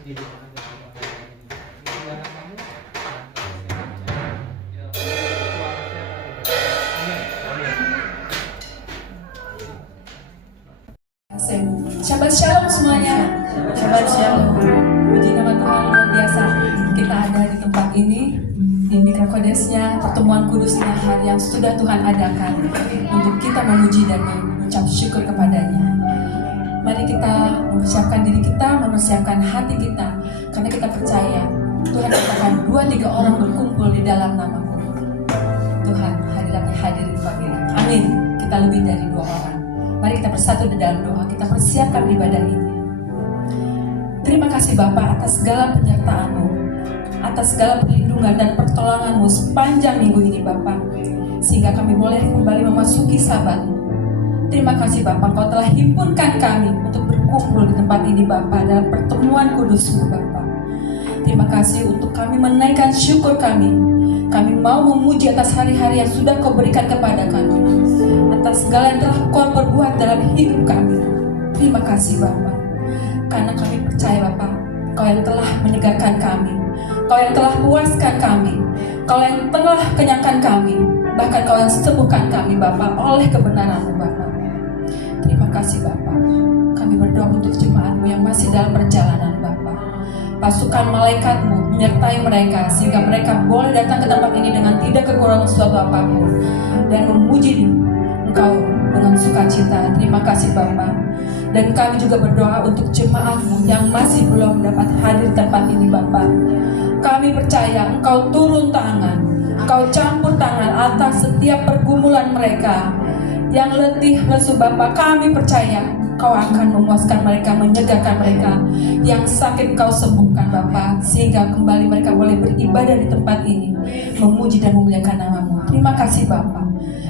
Shabbat Shalom semuanya. Shabbat Shalom. Puji nama Tuhan, luar biasa. Kita ada di tempat ini, di Mikra Kodesnya, pertemuan kudusnya hari yang sudah Tuhan adakan untuk kita memuji dan mengucap syukur kepadanya. Mari kita mempersiapkan diri kita, mempersiapkan hati kita, karena kita percaya Tuhan katakan 2-3 orang berkumpul di dalam nama-Mu. Tuhan hadiratnya hadir di tempat ini. Amin. Kita lebih dari 2 orang. Mari kita bersatu di dalam doa, kita persiapkan ibadah ini. Terima kasih Bapa atas segala penyertaan-Mu, atas segala perlindungan dan pertolongan-Mu sepanjang minggu ini Bapa, sehingga kami boleh kembali memasuki Sabat. Terima kasih Bapa, Kau telah himpunkan kami untuk berkumpul di tempat ini Bapa, dalam pertemuan kudus-Mu Bapa. Terima kasih untuk kami menaikkan syukur kami. Kami mau memuji atas hari-hari yang sudah Kau berikan kepada kami, atas segala yang telah Kau perbuat dalam hidup kami. Terima kasih Bapa, karena kami percaya Bapa, Kau yang telah menyegarkan kami, Kau yang telah puaskan kami, Kau yang telah kenyangkan kami, bahkan Kau yang sembuhkan kami Bapa oleh kebenaran-Mu Bapa. Terima kasih Bapa. Kami berdoa untuk jemaat-Mu yang masih dalam perjalanan Bapa. Pasukan malaikat-Mu menyertai mereka, sehingga mereka boleh datang ke tempat ini dengan tidak kekurangan suatu apapun dan memuji Engkau dengan sukacita. Terima kasih Bapa. Dan kami juga berdoa untuk jemaat-Mu yang masih belum dapat hadir di tempat ini Bapa. Kami percaya Engkau turun tangan, Engkau campur tangan atas setiap pergumulan mereka yang letih lesu Bapa. Kami percaya Kau akan memuaskan mereka, menyegarkan mereka. Yang sakit Kau sembuhkan Bapa, sehingga kembali mereka boleh beribadah di tempat ini, memuji dan memuliakan nama-Mu. Terima kasih Bapa.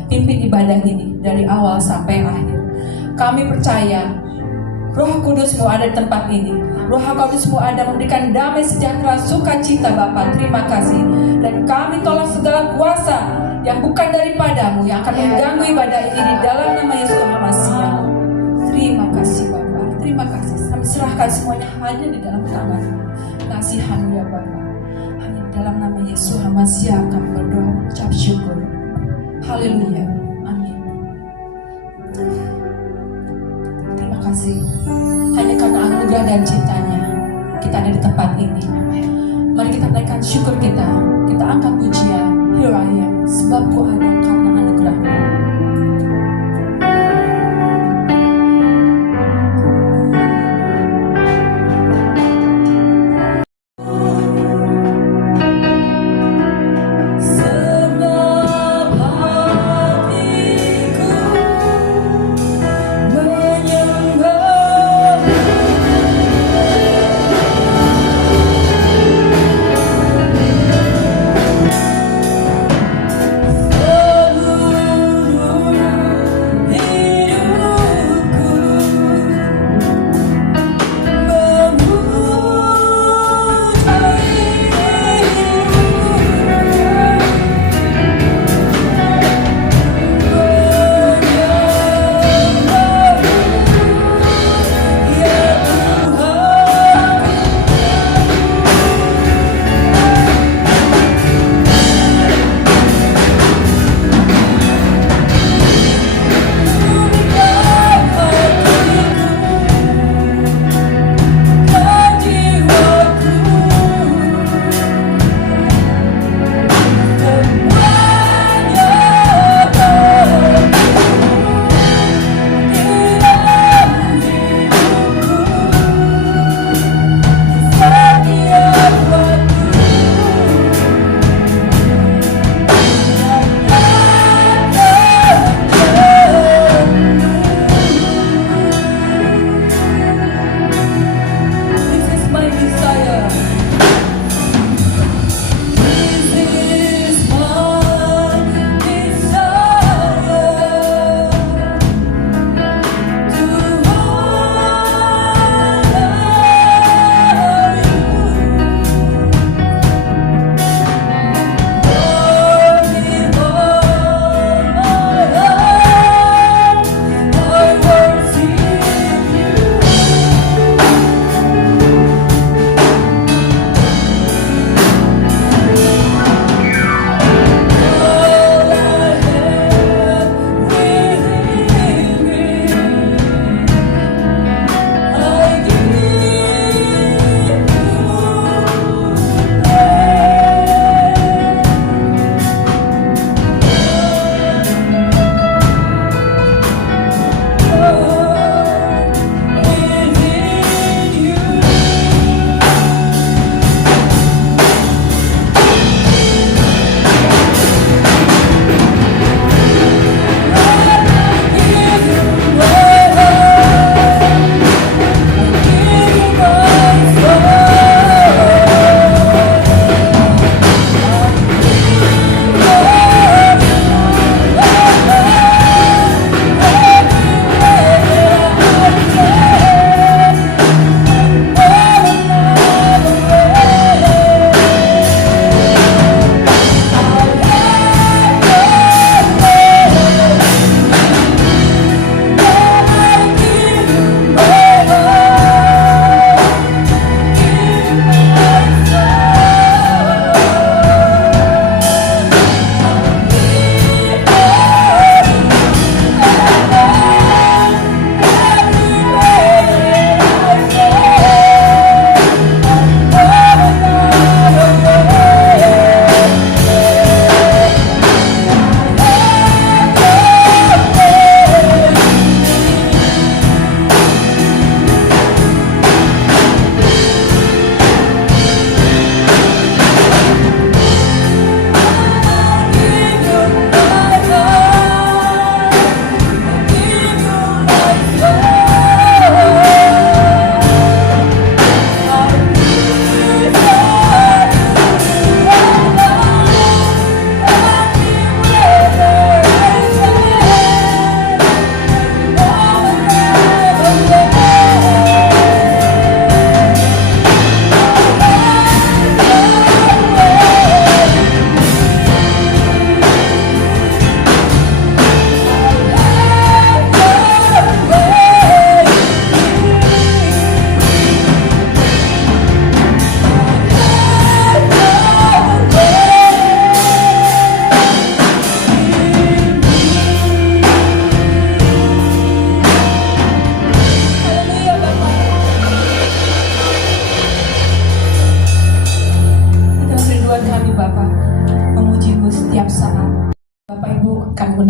Pimpin ibadah ini dari awal sampai akhir. Kami percaya Roh Kudus-Mu ada di tempat ini. Roh Kudus-Mu ada memberikan damai, sejahtera, sukacita Bapa. Terima kasih. Dan kami tolak segala kuasa yang bukan daripada-Mu, yang akan mengganggu ibadah ini di dalam nama Yesus Al-Masih. Terima kasih Bapa. Terima kasih. Kami serahkan semuanya hanya di dalam tangan kasihan-Mu ya Bapa. Hanya di dalam nama Yesus Al-Masih kami berdoa, ucap syukur. Haleluya. Amin. Terima kasih. Hanya karena anugerah dan cintanya kita ada di tempat ini. Mari kita naikkan syukur kita. Kita angkat pujian. Here I am. Sebab Ku ada karena anugerah-Mu. Oh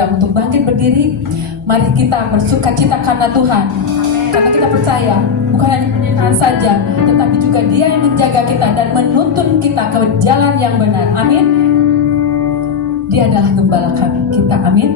mengundang untuk bangkit berdiri. Mari kita bersuka cita karena Tuhan. Karena kita percaya bukan hanya pernyataan saja, tetapi juga Dia yang menjaga kita dan menuntun kita ke jalan yang benar. Amin. Dia adalah gembala kami. Kita amin.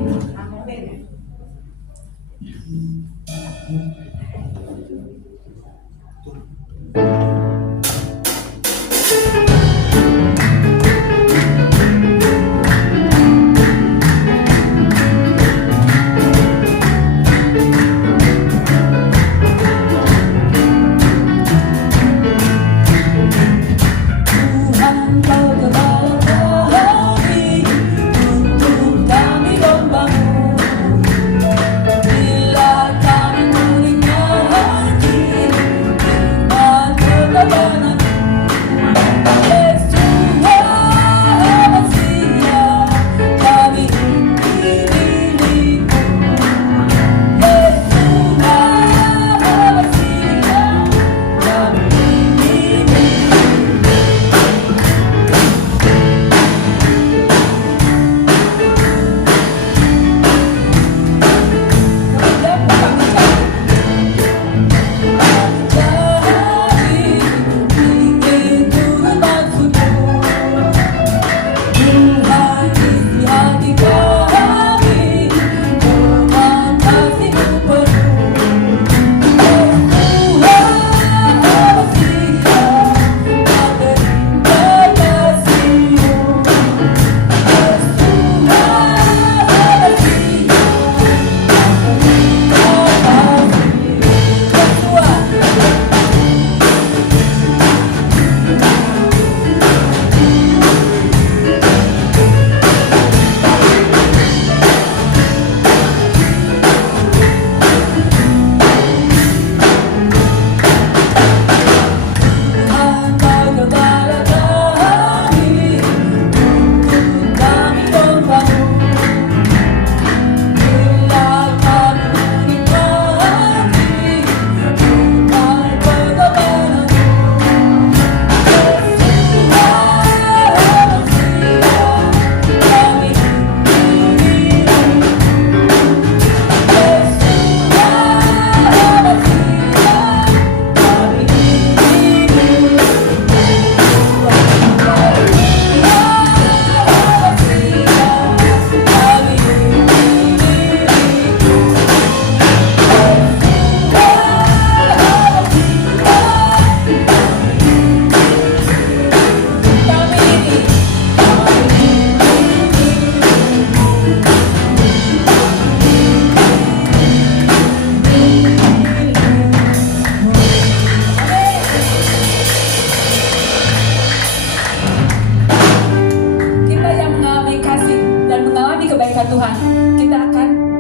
Tuhan, kita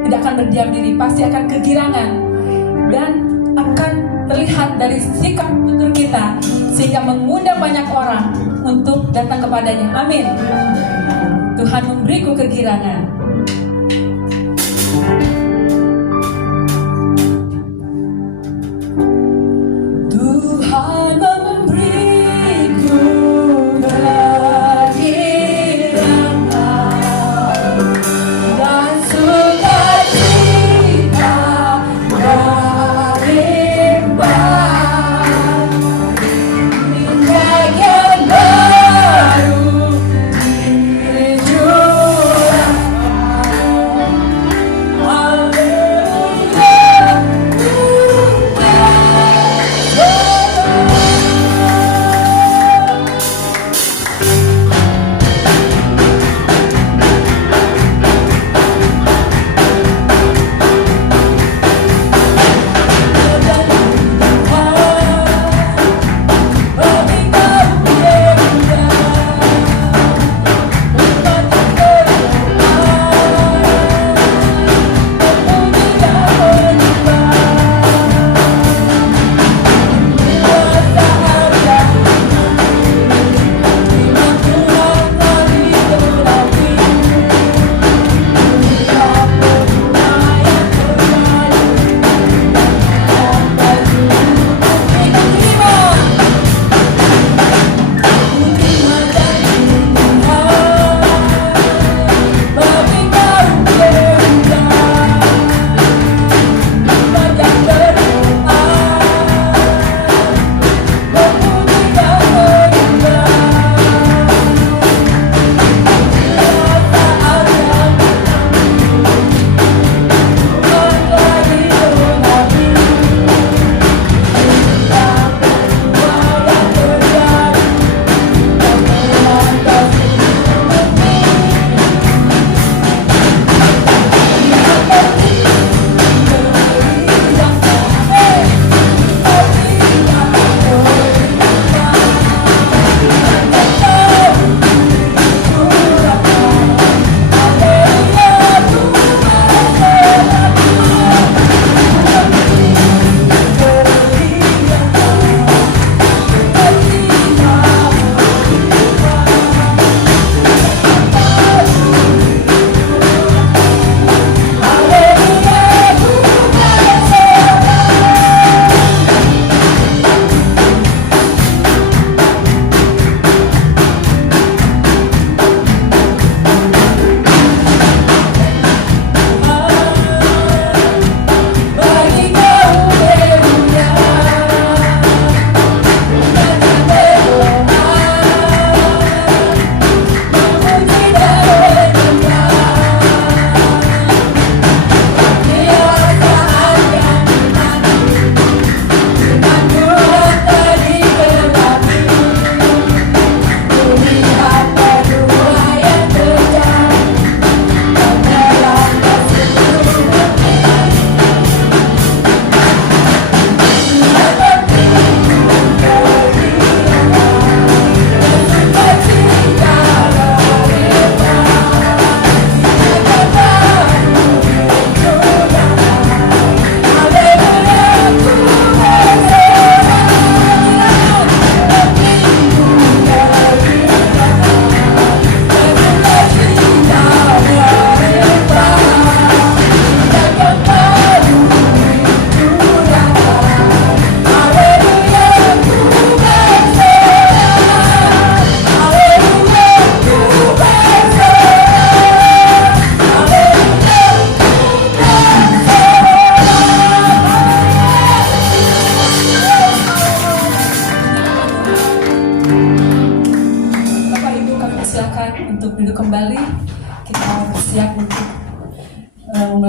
tidak akan berdiam diri, pasti akan kegirangan dan akan terlihat dari sikap tutur kita sehingga mengundang banyak orang untuk datang kepadanya. Amin. Tuhan memberiku kegirangan. Tuhan memberiku kegirangan.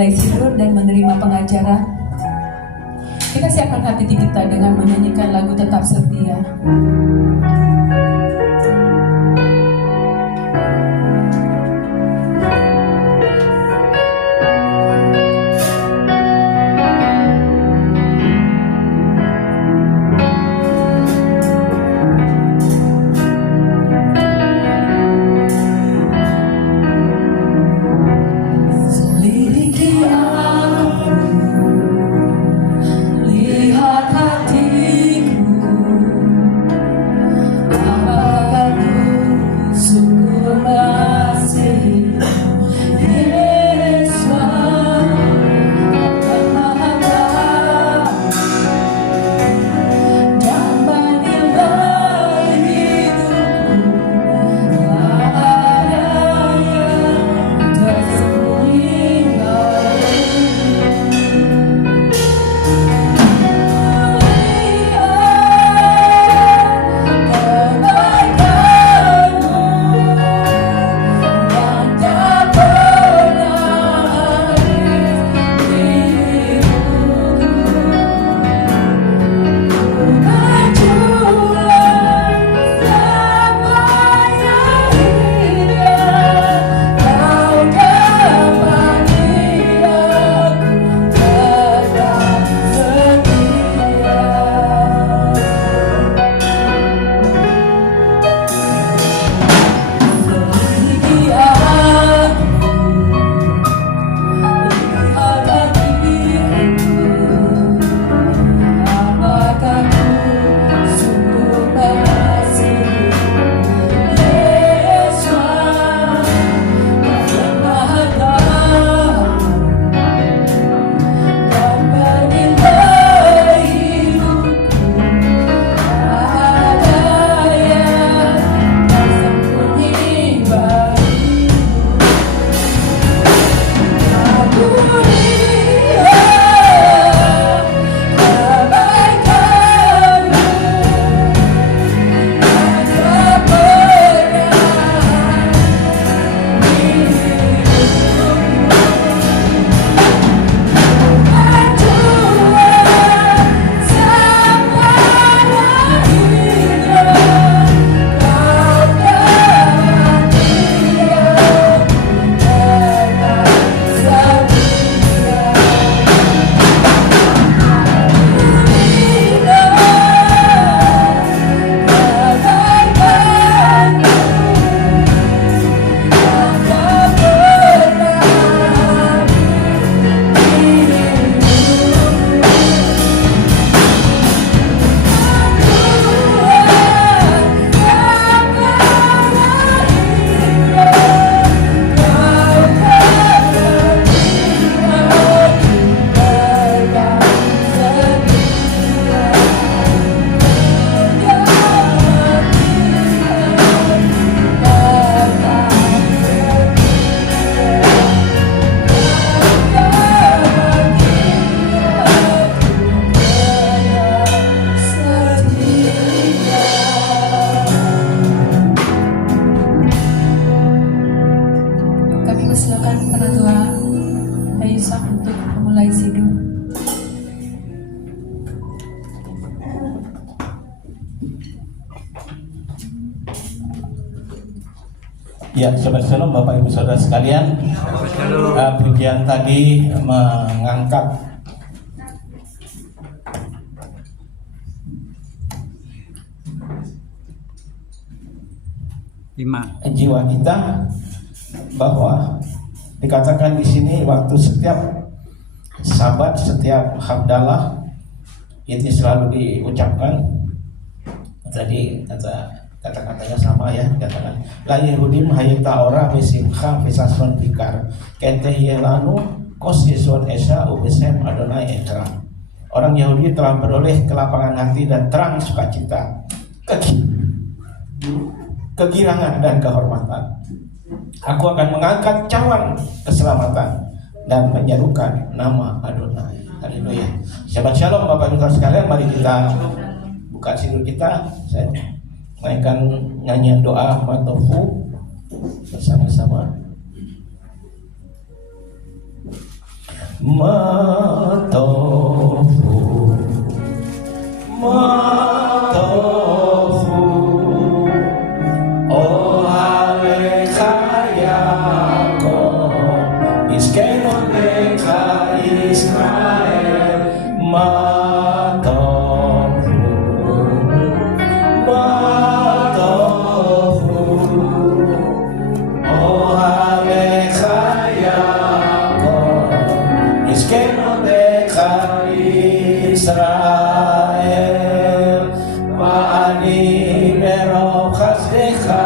memulai tidur dan menerima pengajaran. Kita siapkan hati kita dengan menyanyikan lagu Tetap Setia. Ya, Shabbat Shalom Bapak Ibu Saudara sekalian. Pujian tadi mengangkat jiwa kita, bahwa dikatakan di sini waktu setiap Sabat, setiap Hamdalah itu selalu diucapkan. Tadi kata-katanya sama ya, katakan la yahudim hayata ora bisimcha bisason pikar kente yelanu kosisun esa ubesem adonai etra. Orang Yahudi telah beroleh kelapangan hati dan terang sukacita, kegirangan dan kehormatan. Aku akan mengangkat cawan keselamatan dan menyerukan nama Adonai. Haleluya. Shabbat Shalom Bapak Ibu sekalian, mari kita buka sidur kita. Saya mainkan nyanyian doa Matofu bersama-sama. Matofu, Matofu, oh Alecha Yaakov, Iskenotecha Israel, Matofu, Matofu, oh Alecha Yaakov, Iskenotecha Israel, Va'ani merov chasdecha,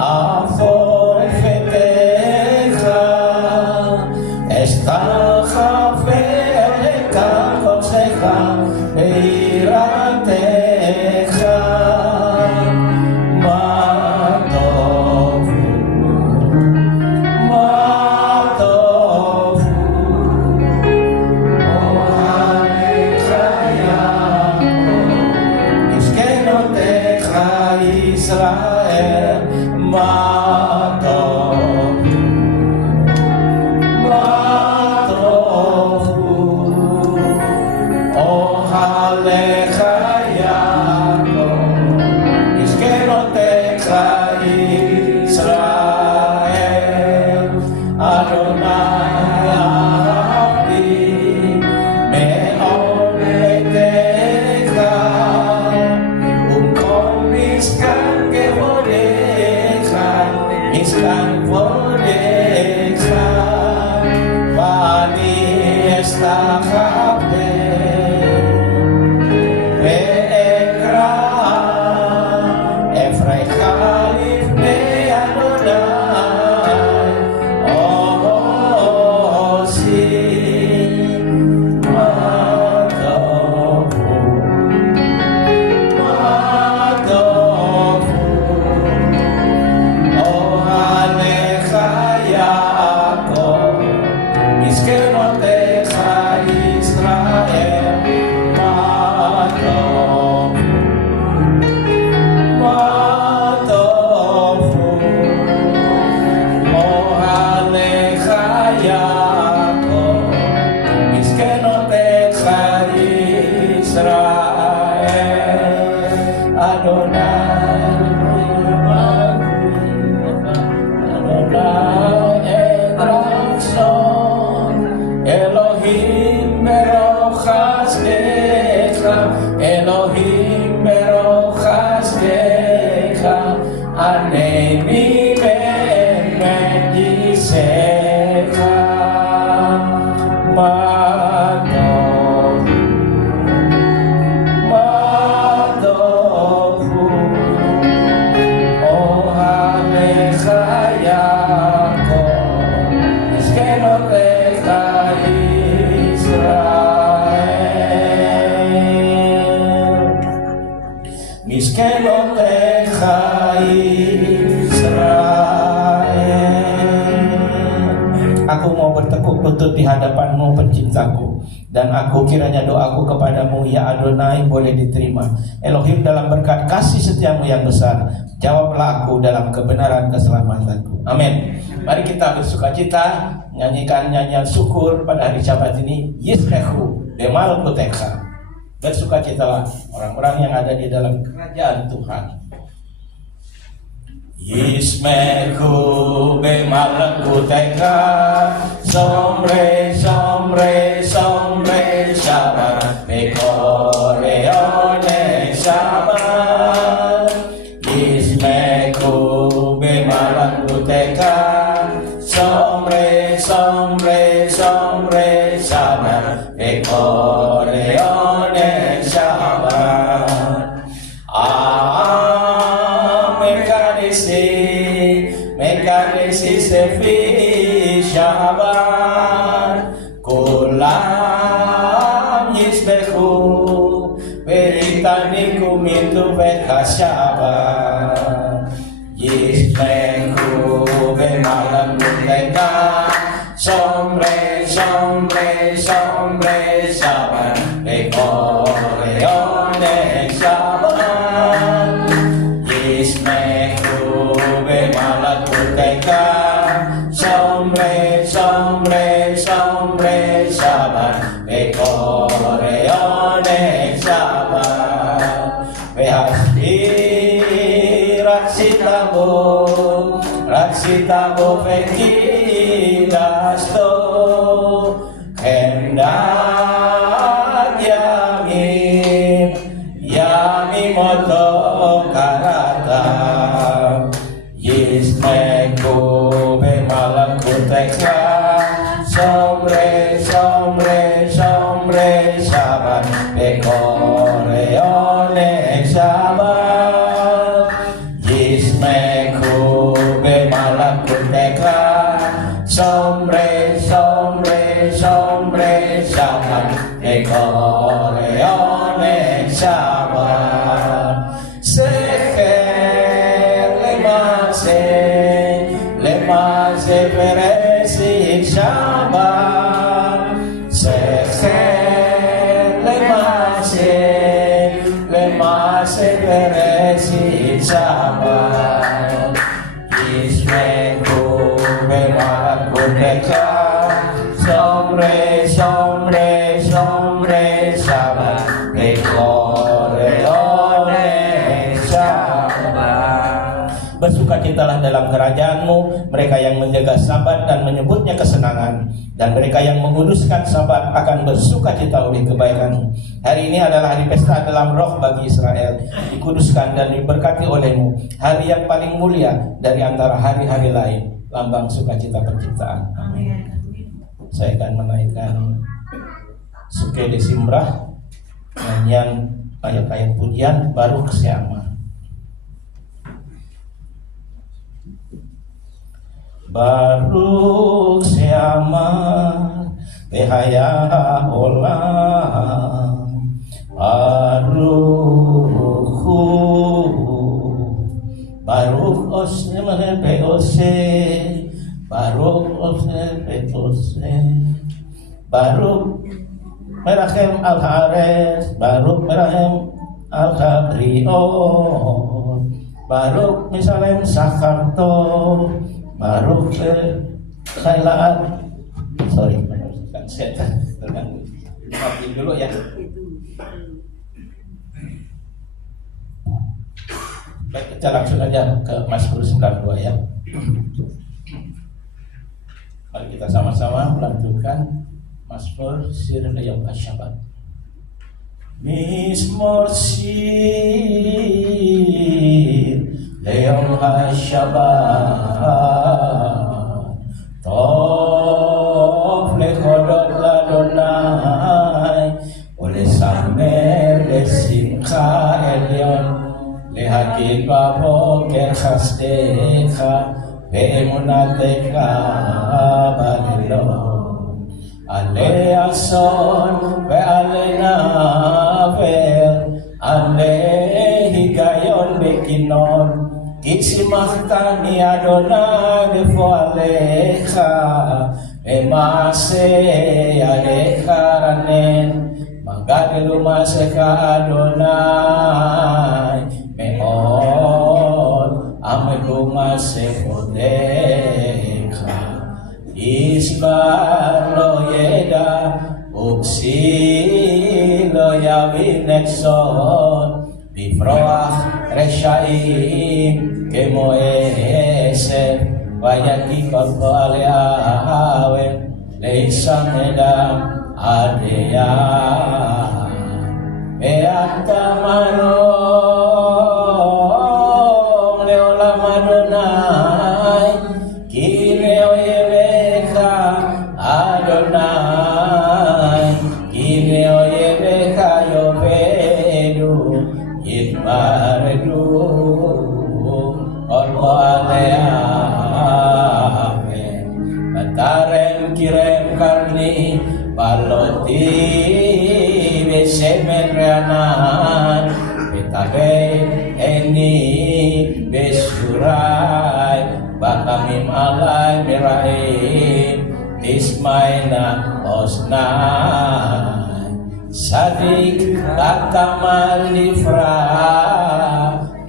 Afon fetecha, Estachafer lekavotzecha, Beiratecha, Matovu, Matovu, oh Alecha Yaakov, Iskenotecha Israel, Matovu, Matovu, oh Alecha Yaakov, Iskenotecha Israel, Adonai Abdi, Me'oletecha, Umkom Miskan Kevodecha, Miskan Vodecha, Va'ani estachaper, Ve'ekra, Efrecha lifnei Adonai, Osi, Matovu, Matovu, oh Alecha Yaakov, Iskenotecha Israel, Matovu, Matovu, oh Alecha Yaakov, Iskenotecha Israel, Adonai Elohim, Elohim merov chasdecha, Elohim merov chasdecha, Aneni be'emet yisecha, Matovu, Matovu, oh Alecha Yaakov, Iskenotecha Israel, Iskenotecha Israel. Aku mau bertekuk lutut di hadapanmu penciptaku, dan aku kiranya doaku kepadamu ya Adonai boleh diterima. Elohim, dalam berkat kasih setiamu yang besar, jawablah aku dalam kebenaran keselamatanku. Amin. Mari kita bersukacita nyanyikan nyanyian syukur pada hari Sabat ini. Yisrehu bemalkutecha. Bersukacitalah orang-orang yang ada di dalam kerajaan Tuhan. Yismechu bemalkutecha, somre somre somre Shabbat, bekoreone Shabbat. Yismechu bemalkutecha, somre somre somre Shabbat, bekoreone Shabbat. Mekanisi sefi Shabbat, kulam yisbechu, veritaniku mitu vetha Shabbat. Yisbechu bemalam kutecha, somre somre somre Shabbat, bekoreone Shabbat. Yisbechu bemalam kutecha, somre somre somre Ratsitabo Fekidasto Kendak Yami Moto Karata Yismeko Bemalakuteka Sombre Sabat Bekoreone Sabat Yismeko Bemalakuteka Sombre Sabat Bekoreone Sabat Lemase Peresi Sabat Lemase Peresi Sabat Ismeku Bemalakuteka Sombre Sabat Bekoreone Sabat. Bersukacitalah dalam kerajaan-Mu mereka yang menjaga Sabat dan menyebutnya kesenangan, dan mereka yang menguduskan Sabat akan bersukacita oleh kebaikan-Mu. Hari ini adalah hari pesta dalam roh bagi Israel, dikuduskan dan diberkati oleh-Mu, hari yang paling mulia dari antara hari-hari lain, lambang sukacita penciptaan. Amin. Saya akan menaikkan Sukeli Simrah, nyanyian ayat-ayat pujian Baruch She'amar. Baruch She'amar Behaya Olam Baruch Osne Beose Baruch Osne Beose Baruch Merachem Al-Haaretz Baruch Merachem Al-Habrion Baruch Misalem Sakarto Baruch Khailaat. Sorry, saya terganggu. Maafin dulu ya. Baik, kita langsung aja ke Mazmur 92 ya. Mari kita sama-sama melanjutkan Mazmur Sir Yom HaShabbat. Mizmor Sir Yom HaShabbat Tov lechodot ladonai Ulesamer lesimcha elyon Lehakid baboker chasdecha Ve'emunatecha balilon Ale ason ve'ale navel Ale higayon bekinon Itsimachtani Adonai befoalecha Emase alecha ranen Magadilu maseka Adonai Me'od ameku masekodecha Isbar lo yeda Uksi lo yavinexon Bifroach reshaim Kemo esef Vayaki korko aleawe Leisam edam adeya Beata marong Leolam Adonai Kireo yebecha Adonai Kireo yebecha yovedu Yitmaredu Orko aleawe Batarem kirem karni Baloti besemen reanan Betabe eni besurai Bakamim alai meraim Ismaina osnai Sadik katamal lifra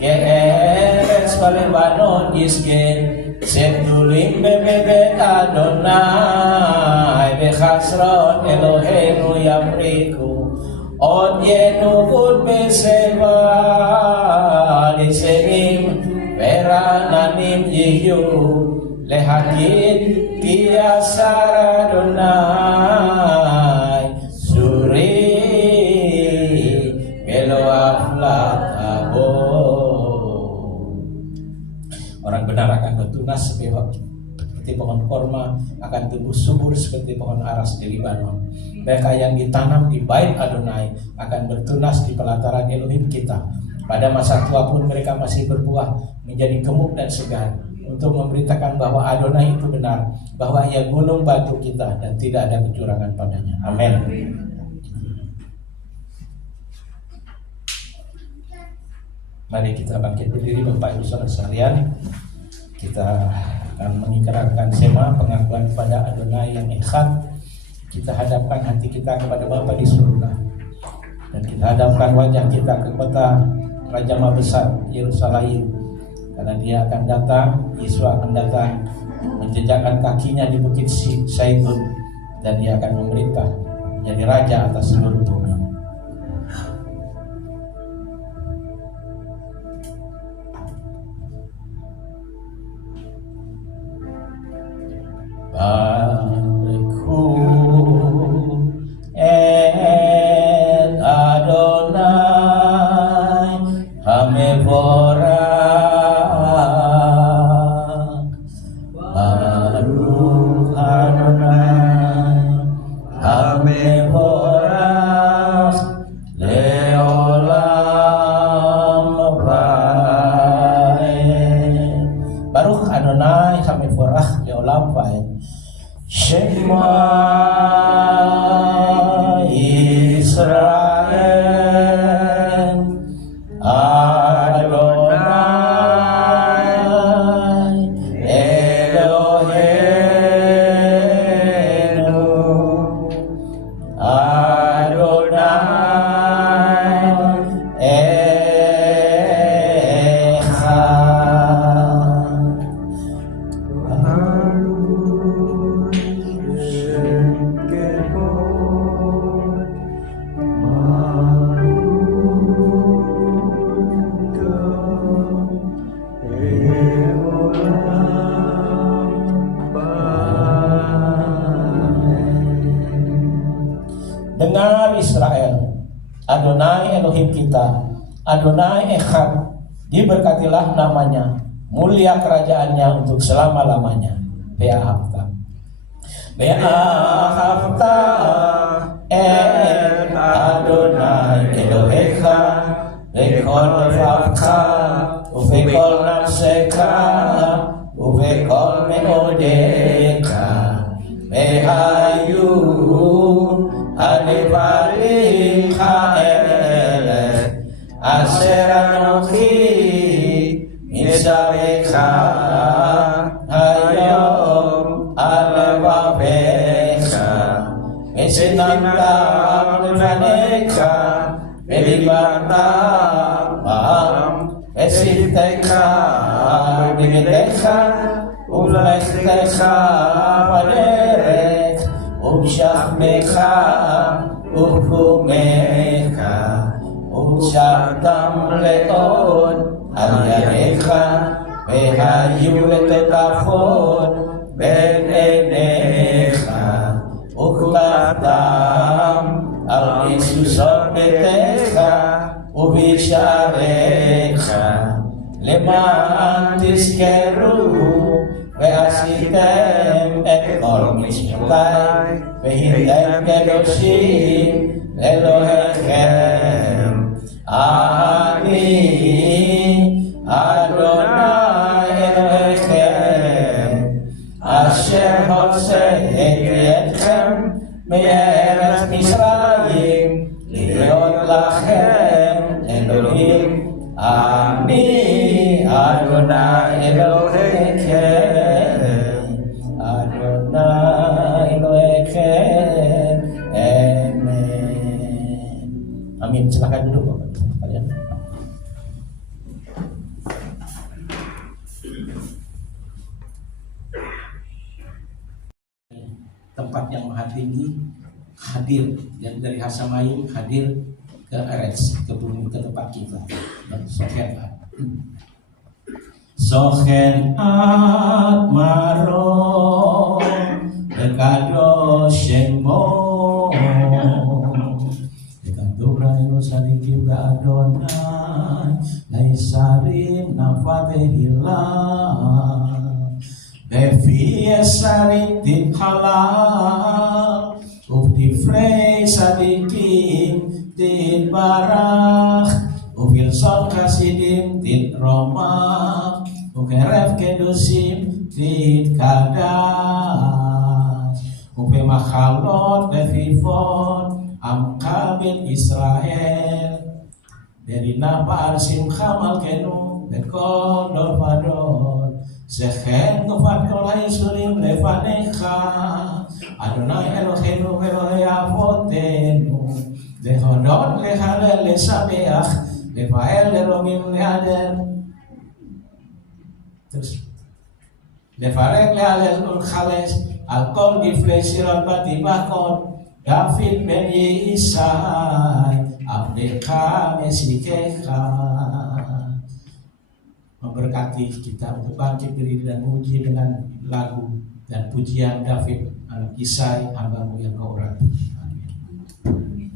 Keeres Lebanon isgen Sedulim bebebet Adonai Bechasron Elohenu Yamriku Od Yenu Ud Beseva Siyo lehagit tiasa Adonai suri belo aflatabo. Orang benar akan bertunas seperti pohon korma, akan tumbuh subur seperti pohon aras di Libanon. Mereka yang ditanam di bait Adonai akan bertunas di pelataran Elohim kita. Pada masa tua pun mereka masih berbuah menjadi gemuk dan segar, untuk memberitakan bahwa Adonai itu benar, bahwa Ia gunung batu kita dan tidak ada kecurangan padanya. Amin. Mari kita bangkit berdiri, Bapak Ibu Saudara sekalian. Kita akan mengikrarkan sema pengakuan kepada Adonai yang echad. Kita hadapkan hati kita kepada Bapa di surga, dan kita hadapkan wajah kita ke kota Raja Besar Yerusalem, karena Dia akan datang, Yesus akan datang menjejakkan kakinya di Bukit Zaitun, dan Dia akan memerintah menjadi raja atas seluruh bumi. Barekhu et Adonai Hamevorach. Baruch Adonai Hamevorach leolam vaed. Baruch Adonai Hamevorach leolam vaed. Shema Israel Adonai Eloheinu Adonai Echad. Dengar Israel, Adonai Elohim kita, Adonai Echad, diberkatilah namanya, mulia kerajaannya untuk selama-lamanya. Be'ahavta et Adonai Elohecha b'kol levavcha ובכל נפשך ובכל מאודיך, והיו הדבריך אלה אשר אנוכי מצווך היום על לבביך, ושננתם לפניך ודיברת בם, ושבתך בגדיך ובלכתך בדרך ובשכמך ובחומך, ובשעתם לעוד על ידיך, והיו לטוטפות בין עיניך, וכתבתם על משושות ביתך ובשעריך, למען תזכרו ועשיתם את כל משפטי והייתם קדושים לאלוהיכם. אני אדוני אלוהיכם אשר הוצאתי אתכם מארץ מצרים להיות לכם אלוהים. אני אדוני אלוהיכם, אדוני אלוהיכם. Amin. Amin. Silakan duduk Bapak sekalian. Tempat yang maha tinggi hadir, dan dari Hasamayim hadir ke Eretz, ke bumi, ke tempat kita. Dan Sohen at maro dekado shemo dekadura ino sadikim da Adonai laisarim nafate hilang Devi esarim tin halal Ufdi frey sadikim tin barach Ufilson kasidim tin romah Ukeref kedusim tin kadas Upe makhalot lefifon Amkabit Israel Dari napa arsim khamal kenu Bekol dorfador Sekhen kufat kolai surim lefanecha Adonai Elohenu Elohei avotenu Lehodot lehalel lesabeach Lefael leromim leader Terus Lefarek lehalel ulkhales Alkol gifle sirat batibakon David ben Yisai Abdeka mesikecha Memberkati kita untuk bangkit berdiri dan memuji dengan lagu dan pujian David anak Yisai hambamu yang kau urati. Amin.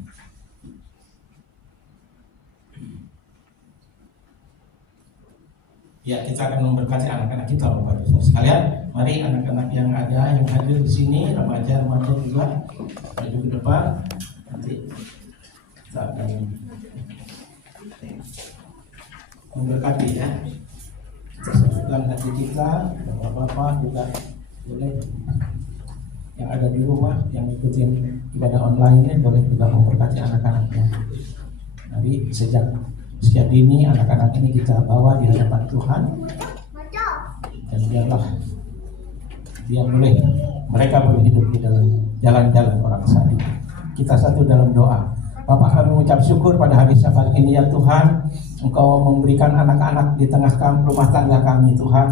Ya, kita akan memberkati anak-anak kita Bapak Ibu sekalian. Mari anak-anak yang ada yang hadir di sini, remaja-remaja juga maju ke depan. Nanti kita akan memberkati ya. Dalam hati kita, bapak-bapak juga boleh yang ada di rumah, yang ikutin ibadah online ini boleh juga memberkati anak-anaknya. Jadi sejak usia dini anak-anak ini kita bawa di hadapan Tuhan dan biarlah mereka boleh hidup di dalam jalan-jalan orang saleh. Kita satu dalam doa. Bapak, kami mengucap syukur pada hari Sabat ini ya Tuhan, Engkau memberikan anak-anak di tengah rumah tangga kami Tuhan.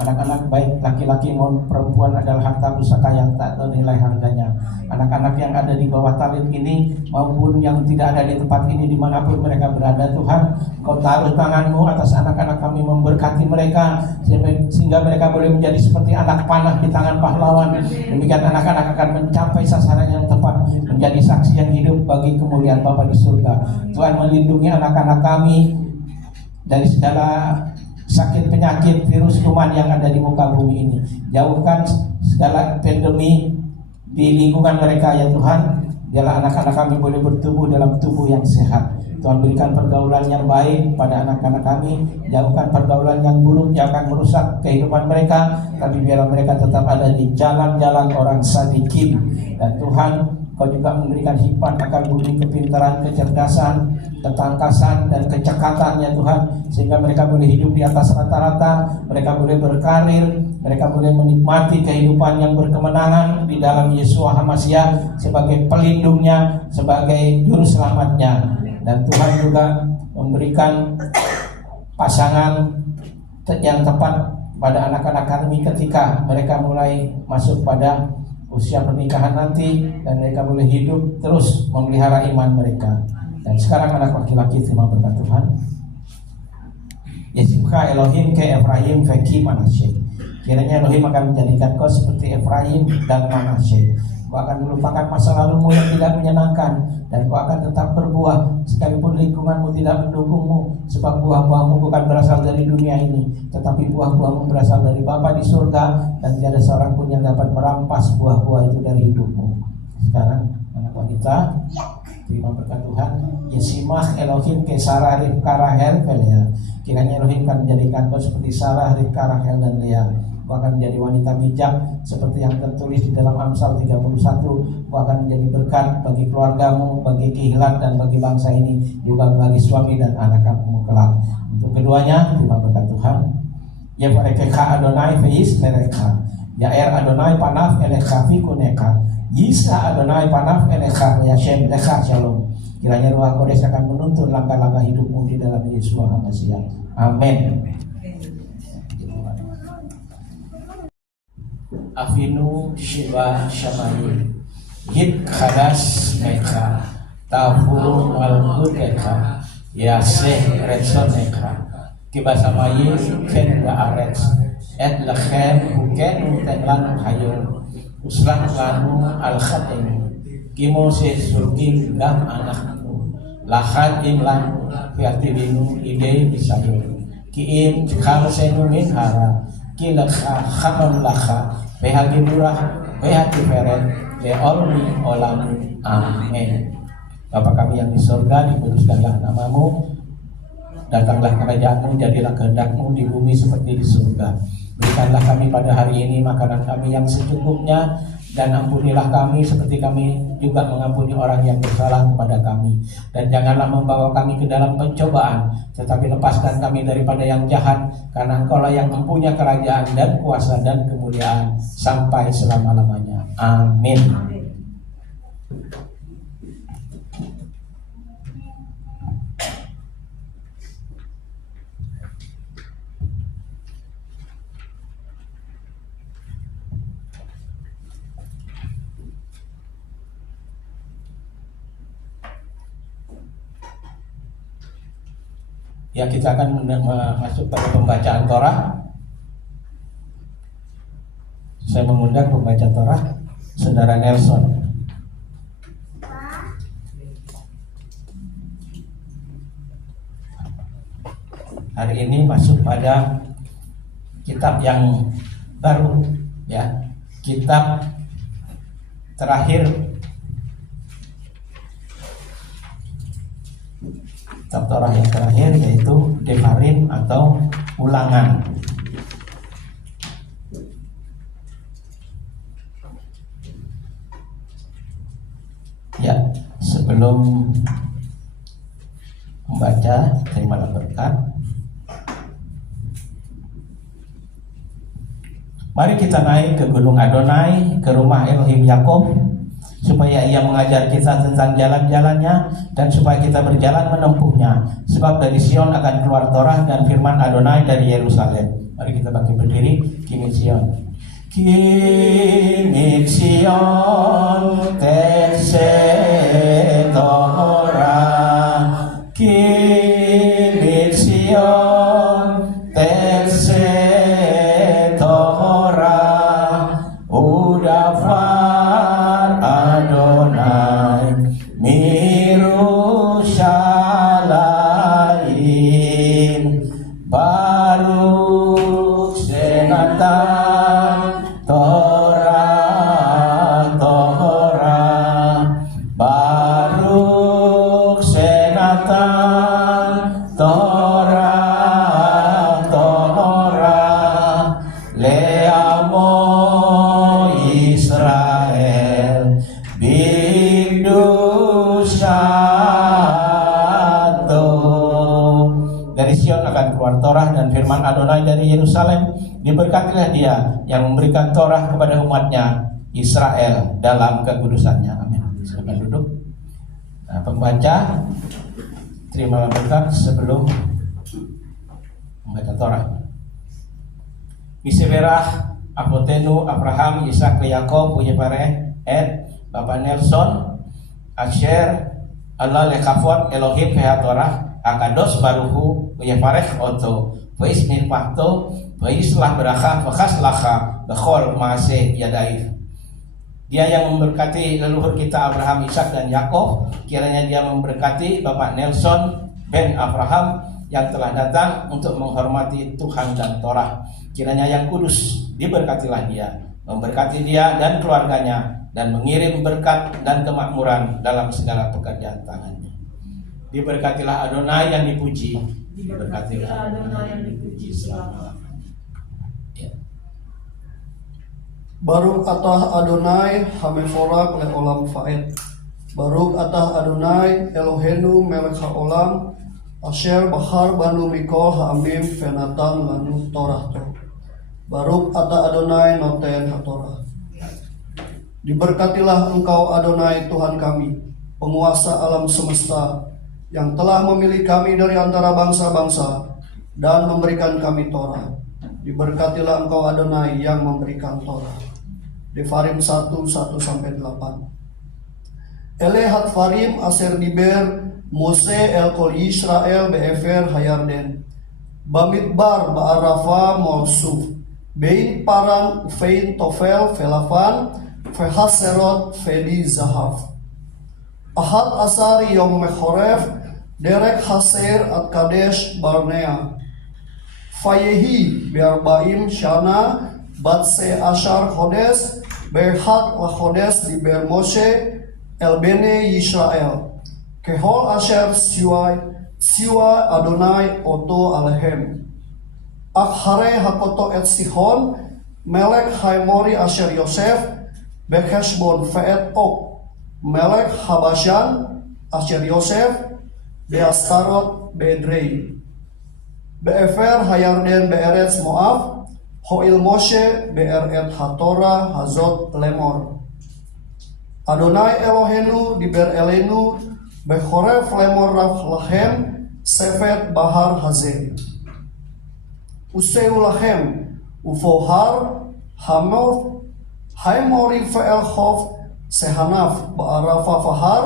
Anak-anak baik laki-laki maupun perempuan adalah harta pusaka yang tak ternilai harganya. Anak-anak yang ada di bawah talit ini maupun yang tidak ada di tempat ini dimanapun mereka berada Tuhan, Engkau taruh tangan-Mu atas anak-anak kami, memberkati mereka sehingga mereka boleh menjadi seperti anak panah di tangan pahlawan. Demikian anak-anak akan mencapai sasaran yang tepat, menjadi saksi yang hidup bagi kemuliaan Bapa di surga. Tuhan melindungi anak-anak kami dari segala sakit, penyakit, virus, kuman yang ada di muka bumi ini. Jauhkan segala pandemi di lingkungan mereka ya Tuhan. Biarlah anak-anak kami boleh bertumbuh dalam tubuh yang sehat. Tuhan berikan pergaulan yang baik pada anak-anak kami. Jauhkan pergaulan yang buruk yang akan merusak kehidupan mereka. Tapi biarlah mereka tetap ada di jalan-jalan orang sadikin. Dan Tuhan, Kau juga memberikan hikmat, akal budi, kepintaran, kecerdasan, ketangkasan, dan kecekatan ya Tuhan, sehingga mereka boleh hidup di atas rata-rata, mereka boleh berkarir, mereka boleh menikmati kehidupan yang berkemenangan di dalam Yesus HaMashiach sebagai pelindungnya, sebagai juru selamatnya. Dan Tuhan juga memberikan pasangan yang tepat pada anak-anak kami ketika mereka mulai masuk pada usia pernikahan nanti, dan mereka boleh hidup terus memelihara iman mereka. Dan sekarang anak laki-laki terima berkat Tuhan. Yesimcha Elohim ke Efraim veki Manasye. Kiranya Elohim akan menjadikan kau seperti Efraim dan Manasye. Kau akan melupakan masa lalumu yang tidak menyenangkan, dan kau akan tetap berbuah sekalipun lingkunganmu tidak mendukungmu. Sebab buah-buahmu bukan berasal dari dunia ini, tetapi buah-buahmu berasal dari Bapa di surga, dan tidak ada seorang pun yang dapat merampas buah-buah itu dari hidupmu. Sekarang anak wanita, terima berkat Tuhan. Yesimach Elohim ke Sarah, Rivka, Rahel, Lea. Kiranya Elohim akan menjadikan kau seperti Sarah, Rivka, Rahel, dan Lea. Kau akan menjadi wanita bijak seperti yang tertulis di dalam Amsal 31. Kau akan menjadi berkat bagi keluargamu, bagi Kihlat, dan bagi bangsa ini, juga bagi suami dan anak-anakmu kelak. Untuk keduanya, terima berkat Tuhan. Ya Varekecha Adonai Feis Mereka. Ya Adonai Panaf Elecha Fikuneka. Yisa Adonai Panaf Elecha Yashem Lecha Shalom. Kiranya Ruach Kodes akan menuntun langkah-langkah hidupmu di dalam Yesus HaMashiach. Amin. Afinu Shiva Shamayim Hit Khadas Meka Tafuru Malkut Eka Yaseh Retson Eka kibasamayi ken gaares et lachen buken tenlan hayo uslah lanu al khatim kimo se surgi gam anakmu lahat imlan fiatibinu ide bisayo kiim khamsenu min hara kila khamam lakha behagi murah behagi feret le olmi olam amin. Bapa kami yang di surga, dikuduskanlah namamu, datanglah kerajaanmu, jadilah kehendakmu di bumi seperti di surga. Berikanlah kami pada hari ini makanan kami yang secukupnya, dan ampunilah kami seperti kami juga mengampuni orang yang bersalah kepada kami. Dan janganlah membawa kami ke dalam pencobaan, tetapi lepaskan kami daripada yang jahat, karena Engkaulah yang mempunyai kerajaan dan kuasa dan kemuliaan sampai selama-lamanya. Amin. Ya, kita akan masuk pada pembacaan Torah. Saya mengundang pembaca Torah, Saudara Nelson. Hari ini masuk pada kitab yang baru, ya, kitab terakhir, kitab Torah yang terakhir, yaitu Devarim atau Ulangan. Ya, sebelum membaca, terimalah berkat. Mari kita naik ke Gunung Adonai, ke rumah Elohim Yakov, supaya ia mengajar kita tentang jalan-jalannya dan supaya kita berjalan menempuhnya. Sebab dari Sion akan keluar Torah dan firman Adonai dari Yerusalem. Mari kita bangkit berdiri. Kimit Sion. Kimit Sion terse Torah. Kimit Sion terse Torah. Udafar Adonai Mirushalayim Baruch Senatan Torah Torah Baruch Senatan Torah Torah Leamo Israel Bidusyato. Dari Sion akan keluar Torah dan firman Adonai dari Yerusalem. Diberkatilah dia yang memberikan Torah kepada umatnya Israel dalam kekudusannya. Amin. Silakan duduk. Nah, pembaca, terimalah berkat sebelum membaca Torah. Miseberah Apotenu Abraham Ishak Yakob Uyepare et Bapak Nelson Asher Allah lekafot Elohim Torah Akados Baruhu Uyeparech Oto Veismin Pahto Veislah Beracha Vekas Lacha Bechol Maase Yadaif. Dia yang memberkati leluhur kita Abraham, Ishak dan Yakov. Kiranya dia memberkati Bapak Nelson Ben Abraham yang telah datang untuk menghormati Tuhan dan Torah. Kiranya yang kudus diberkatilah dia, memberkati dia dan keluarganya, dan mengirim berkat dan kemakmuran dalam segala pekerjaan tangannya. Diberkatilah Adonai yang dipuji, diberkatilah Adonai yang dipuji selama-lamanya. Ya. Baruch atah Adonai hameforak leolam faed. Baruch atah Adonai Elohenu melech haolam asher bahar banu mikol ha'amim fenatan lanu torahto. Baruch atah Adonai noten hatorah. Diberkatilah engkau Adonai Tuhan kami, penguasa alam semesta, yang telah memilih kami dari antara bangsa-bangsa dan memberikan kami Torah. Diberkatilah engkau Adonai yang memberikan Torah. Devarim 1:1-8. Elehat farim aser diber Mose el kol Yisrael be'efer hayarden Bamidbar ba'arafa molsuf Bein paran fein tofel velafan Vehaserot vedi zahaf Ahad asar yom mechoref Derek haser at kadesh barnea Fayehi biarbaim shana Batse ashar chodes Berhat lachodes di ber Moshe El bene Yisrael Kehol asher siwa Adonai oto alehem Akhare hakoto et Sihon Melek haimori asher Yosef Bekheshbon feet ok Melek Habashan asher Yosef Beastarot beedrei Beefer hayarden beeretz Moab Hoil Moshe beeret hatora hazot lemor Adonai Elohenu diber elenu Bechoref lemor lahem Sefet bahar hazeh Useu lahem Ufohar Hamof Haimori fe'el chof Sehanaf ba'arafa fahar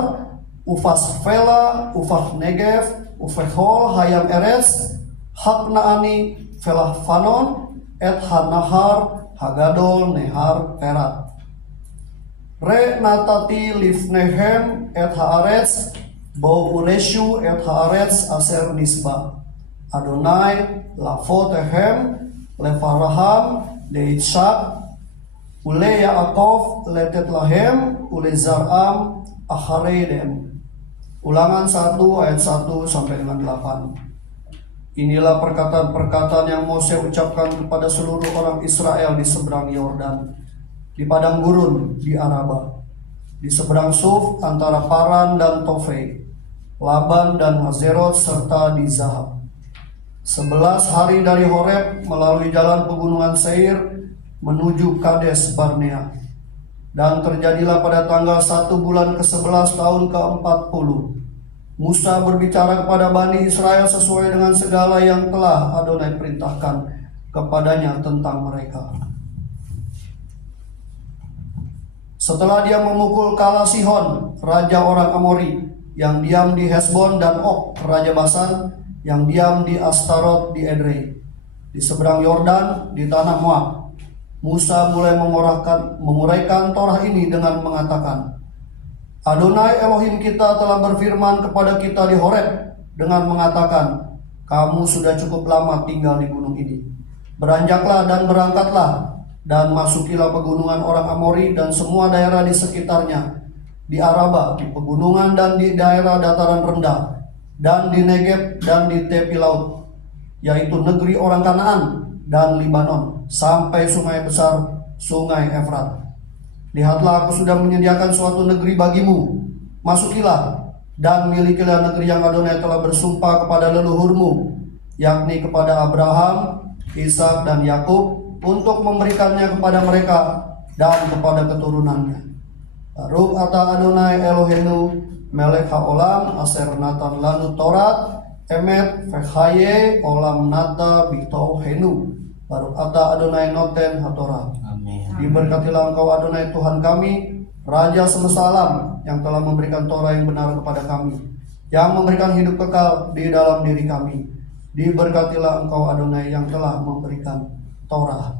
Ufasfela Ufah negev Ufechol hayam eretz Haknaani felah fanon Et hanahar Hagadol nehar perat Re natati lifnehem Et haaretz Bo uleshu et haaretz aser nisba Adonai lafotehem lefaraham leitzak ule Yaakov letet lahem ule zaram achareidem. Ulangan 1 ayat 1 sampai dengan 8. Inilah perkataan-perkataan yang Mose ucapkan kepada seluruh orang Israel di seberang Yordan, di padang gurun di Araba, di seberang Suf antara Paran dan Tofei, Laban dan Hazerot serta di Zahab. 11 hari dari Horeb melalui jalan pegunungan Seir menuju Kades Barnea. Dan terjadilah pada tanggal 1 bulan ke-11 tahun ke-40. Musa berbicara kepada Bani Israel sesuai dengan segala yang telah Adonai perintahkan kepadanya tentang mereka. Setelah dia memukul Kala Sihon, raja orang Amori, yang diam di Hesbon, dan Og, raja Basan, yang diam di Astarot di Edrei, di seberang Yordan, di tanah Moab. Musa mulai menguraikan Torah ini dengan mengatakan, Adonai Elohim kita telah berfirman kepada kita di Horeb dengan mengatakan, kamu sudah cukup lama tinggal di gunung ini. Beranjaklah dan berangkatlah, dan masukilah pegunungan orang Amori dan semua daerah di sekitarnya, di Araba, di pegunungan dan di daerah dataran rendah, dan di Negeb dan di tepi laut, yaitu negeri orang Kanaan dan Libanon, sampai sungai besar, sungai Efrat. Lihatlah, aku sudah menyediakan suatu negeri bagimu. Masukilah dan milikilah negeri yang Adonai telah bersumpah kepada leluhurmu, yakni kepada Abraham, Ishak dan Yakub, untuk memberikannya kepada mereka dan kepada keturunannya. Baruch ata Adonai Elohenu melech haolam aser natan lanu Torat emet vechaye olam nata bitohenu. Baruch ata Adonai noten hatorah. Amin. Diberkatilah engkau Adonai Tuhan kami, Raja semesta alam, yang telah memberikan Torah yang benar kepada kami, yang memberikan hidup kekal di dalam diri kami. Diberkatilah engkau Adonai yang telah memberikan Torah.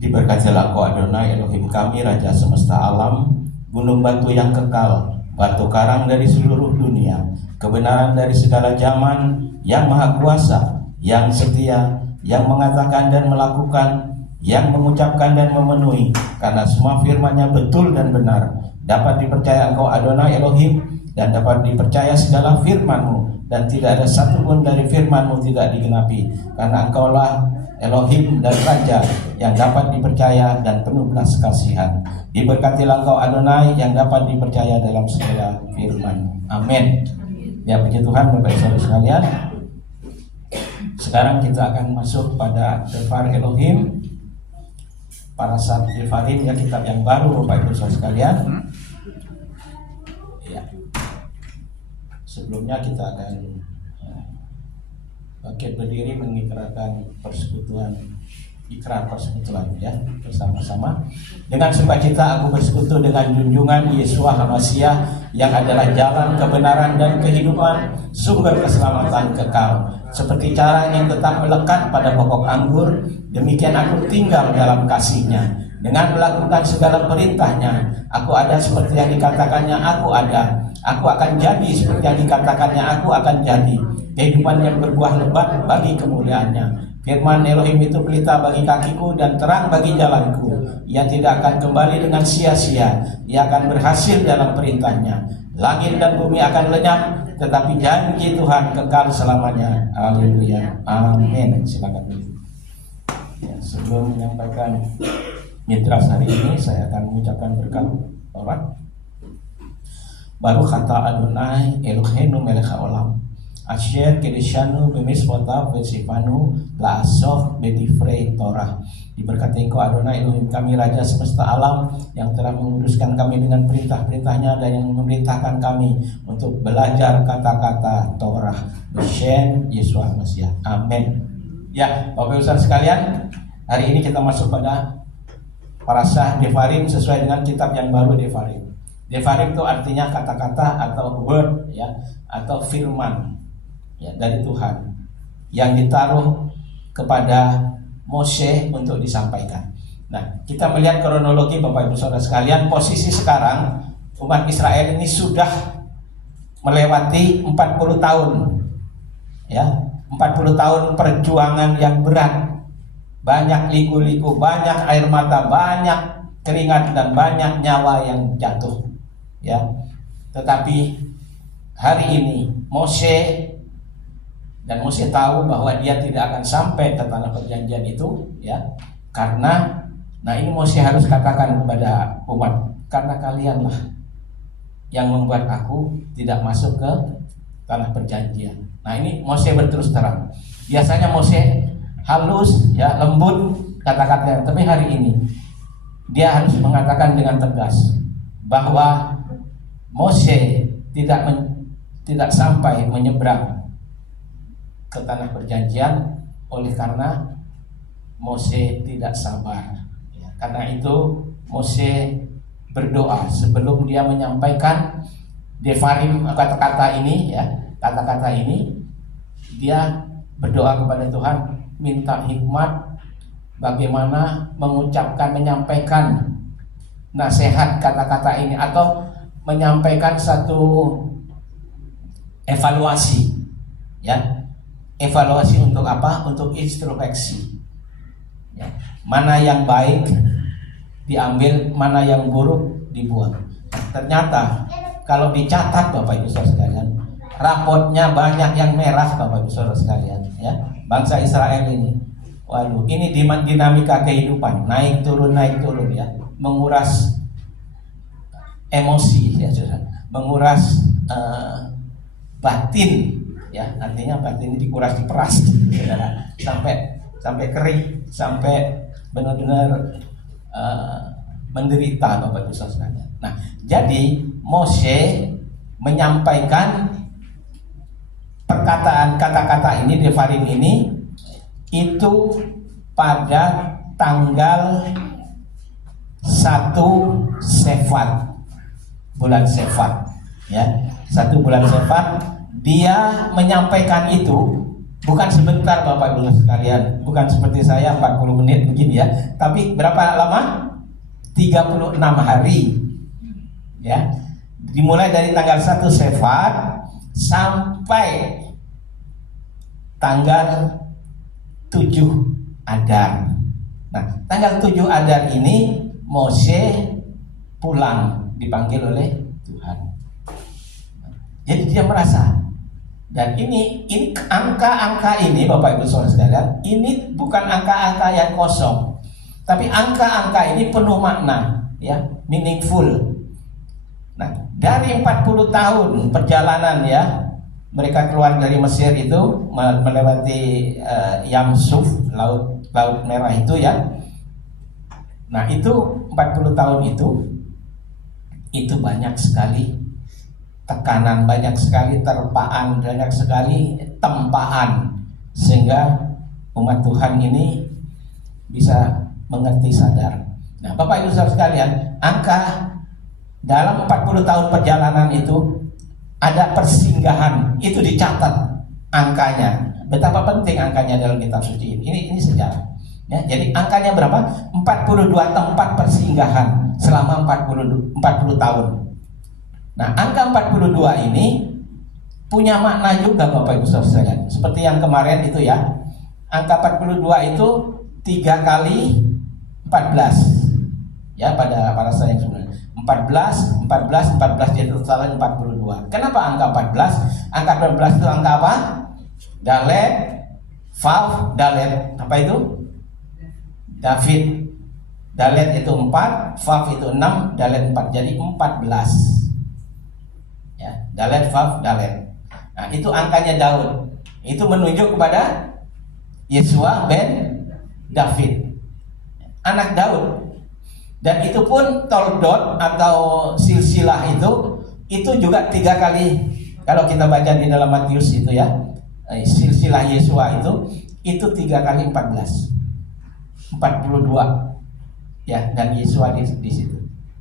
Diberkatilah engkau Adonai Elohim kami, Raja semesta alam, gunung batu yang kekal, batu karang dari seluruh dunia, kebenaran dari segala zaman, yang maha kuasa, yang setia, yang mengatakan dan melakukan, yang mengucapkan dan memenuhi, karena semua firman-Nya betul dan benar. Dapat dipercaya engkau Adonai Elohim, dan dapat dipercaya segala firman-Mu, dan tidak ada satupun dari firman-Mu tidak digenapi, karena engkaulah Elohim dan Raja yang dapat dipercaya dan penuh belas kasihan. Diberkatilah engkau Adonai yang dapat dipercaya dalam segala firman. Amin. Ya, puji Tuhan Bapak Ibu sekalian. Sekarang kita akan masuk pada Devar Elohim, Parashat Devarim, ya, kitab yang baru Bapak Ibu sekalian. Ya. Sebelumnya kita akan bangkit berdiri mengikrarkan persekutuan ikrar persekutuan ya bersama-sama. Dengan sukacita aku bersekutu dengan junjungan Yesua HaMasiah yang adalah jalan kebenaran dan kehidupan, sumber keselamatan kekal. Seperti cara yang tetap melekat pada pokok anggur, demikian aku tinggal dalam kasih-Nya. Dengan melakukan segala perintah-Nya, aku ada seperti yang dikatakannya aku ada. Aku akan jadi seperti yang dikatakannya aku akan jadi. Kehidupan yang berbuah lebat bagi kemuliaan-Nya. Firman Elohim itu pelita bagi kakiku dan terang bagi jalanku. Ia tidak akan kembali dengan sia-sia. Ia akan berhasil dalam perintah-Nya. Langit dan bumi akan lenyap, tetapi janji Tuhan kekal selamanya. Haleluya. Amin. Silakan. Ya, sebelum menyampaikan midras hari ini, saya akan mengucapkan berkat Taurat. Baru kata Adonai Eloheinu melech haolam Asher kedeshanu b'mitzvotav v'tzivanu la'asof b'divrei Torah. Diberkati Engkau Adonai Elohim kami, Raja semesta alam, yang telah menguruskan kami dengan perintah-perintahnya dan yang memerintahkan kami untuk belajar kata-kata Torah. B'Shem Yesua HaMasiah. Amin. Ya, Bapak Ibu Saudara sekalian, hari ini kita masuk pada parasah Devarim sesuai dengan kitab yang baru Devarim. Devarim itu artinya kata-kata atau word ya, atau firman ya dari Tuhan yang ditaruh kepada Mose untuk disampaikan. Nah, kita melihat kronologi Bapak Ibu Saudara sekalian, posisi sekarang umat Israel ini sudah melewati 40 tahun. Ya, 40 tahun perjuangan yang berat. Banyak liku-liku, banyak air mata, banyak keringat dan banyak nyawa yang jatuh. Ya. Tetapi hari ini Mose tahu bahwa dia tidak akan sampai ke tanah perjanjian itu ya, karena ini Mose harus katakan kepada umat, karena kalianlah yang membuat aku tidak masuk ke tanah perjanjian. Nah, ini Mose berterus terang. Biasanya Mose halus ya, lembut kata-katanya, tapi hari ini dia harus mengatakan dengan tegas bahwa Mose tidak sampai menyeberang ke tanah perjanjian oleh karena Mose tidak sabar ya, karena itu Mose berdoa sebelum dia menyampaikan Devarim kata-kata ini ya, kata-kata ini dia berdoa kepada Tuhan, minta hikmat bagaimana menyampaikan nasihat kata-kata ini atau menyampaikan satu evaluasi ya. Evaluasi untuk apa? Untuk introspeksi ya. Mana yang baik diambil, mana yang buruk dibuang. Ternyata kalau dicatat Bapak Ibu Saudara sekalian, rapotnya banyak yang merah Bapak Ibu Saudara sekalian ya. Bangsa Israel ini, waduh, ini dinamika kehidupan, naik turun ya, menguras emosi ya, saudara, menguras batin ya, artinya batin ini dikuras, diperas saudara, sampai kering, sampai benar-benar menderita Bapak Ibu Saudara. Nah, jadi Mose menyampaikan perkataan kata-kata ini, Devarim ini itu pada tanggal 1 Sefat, bulan Sefat ya, 1 bulan Sefat. Dia menyampaikan itu bukan sebentar Bapak Ibu sekalian, bukan seperti saya 40 menit begini ya, tapi berapa lama? 36 hari ya. Dimulai dari tanggal 1 Sefat sampai tanggal 7 Adar. Nah, tanggal 7 Adar ini Mose pulang, dipanggil oleh Tuhan. Jadi dia merasa, dan ini angka-angka ini Bapak Ibu Saudara sekalian, ini bukan angka-angka yang kosong, tapi angka-angka ini penuh makna ya, meaningful. Nah, dari 40 tahun perjalanan ya, mereka keluar dari Mesir itu melewati Yamsuf, laut merah itu ya. Nah, itu 40 tahun itu banyak sekali tekanan, banyak sekali terpaan, banyak sekali tempaan, sehingga umat Tuhan ini bisa mengerti, sadar. Nah, Bapak Ibu Saudara sekalian, angka dalam 40 tahun perjalanan itu ada persinggahan, itu dicatat angkanya. Betapa penting angkanya dalam kitab suci ini. Ini sejarah. Ya, jadi angkanya berapa? 42 tempat persinggahan selama 40 tahun. Nah, angka 42 ini punya makna juga Bapak Ibu Saudara sekalian. Seperti yang kemarin itu ya. Angka 42 itu 3 kali 14. Ya, pada saya yang sebenarnya 14 jadi totalnya 42. Kenapa angka 14? Angka 14 itu angka apa? Dalet, Vav, Dalet. Apa itu? David. Dalet itu 4, Vav itu 6, Dalet 4. Jadi 14. Ya, Dalet, Vav, Dalet. Nah, itu angkanya Daud. Itu menunjuk kepada Yesua ben David, anak Daud. Dan itu pun toldot atau silsilah itu juga 3 kali. Kalau kita baca di dalam Matius itu ya, silsilah Yesua itu 3 kali 14, 42 ya, dan Yesua di situ.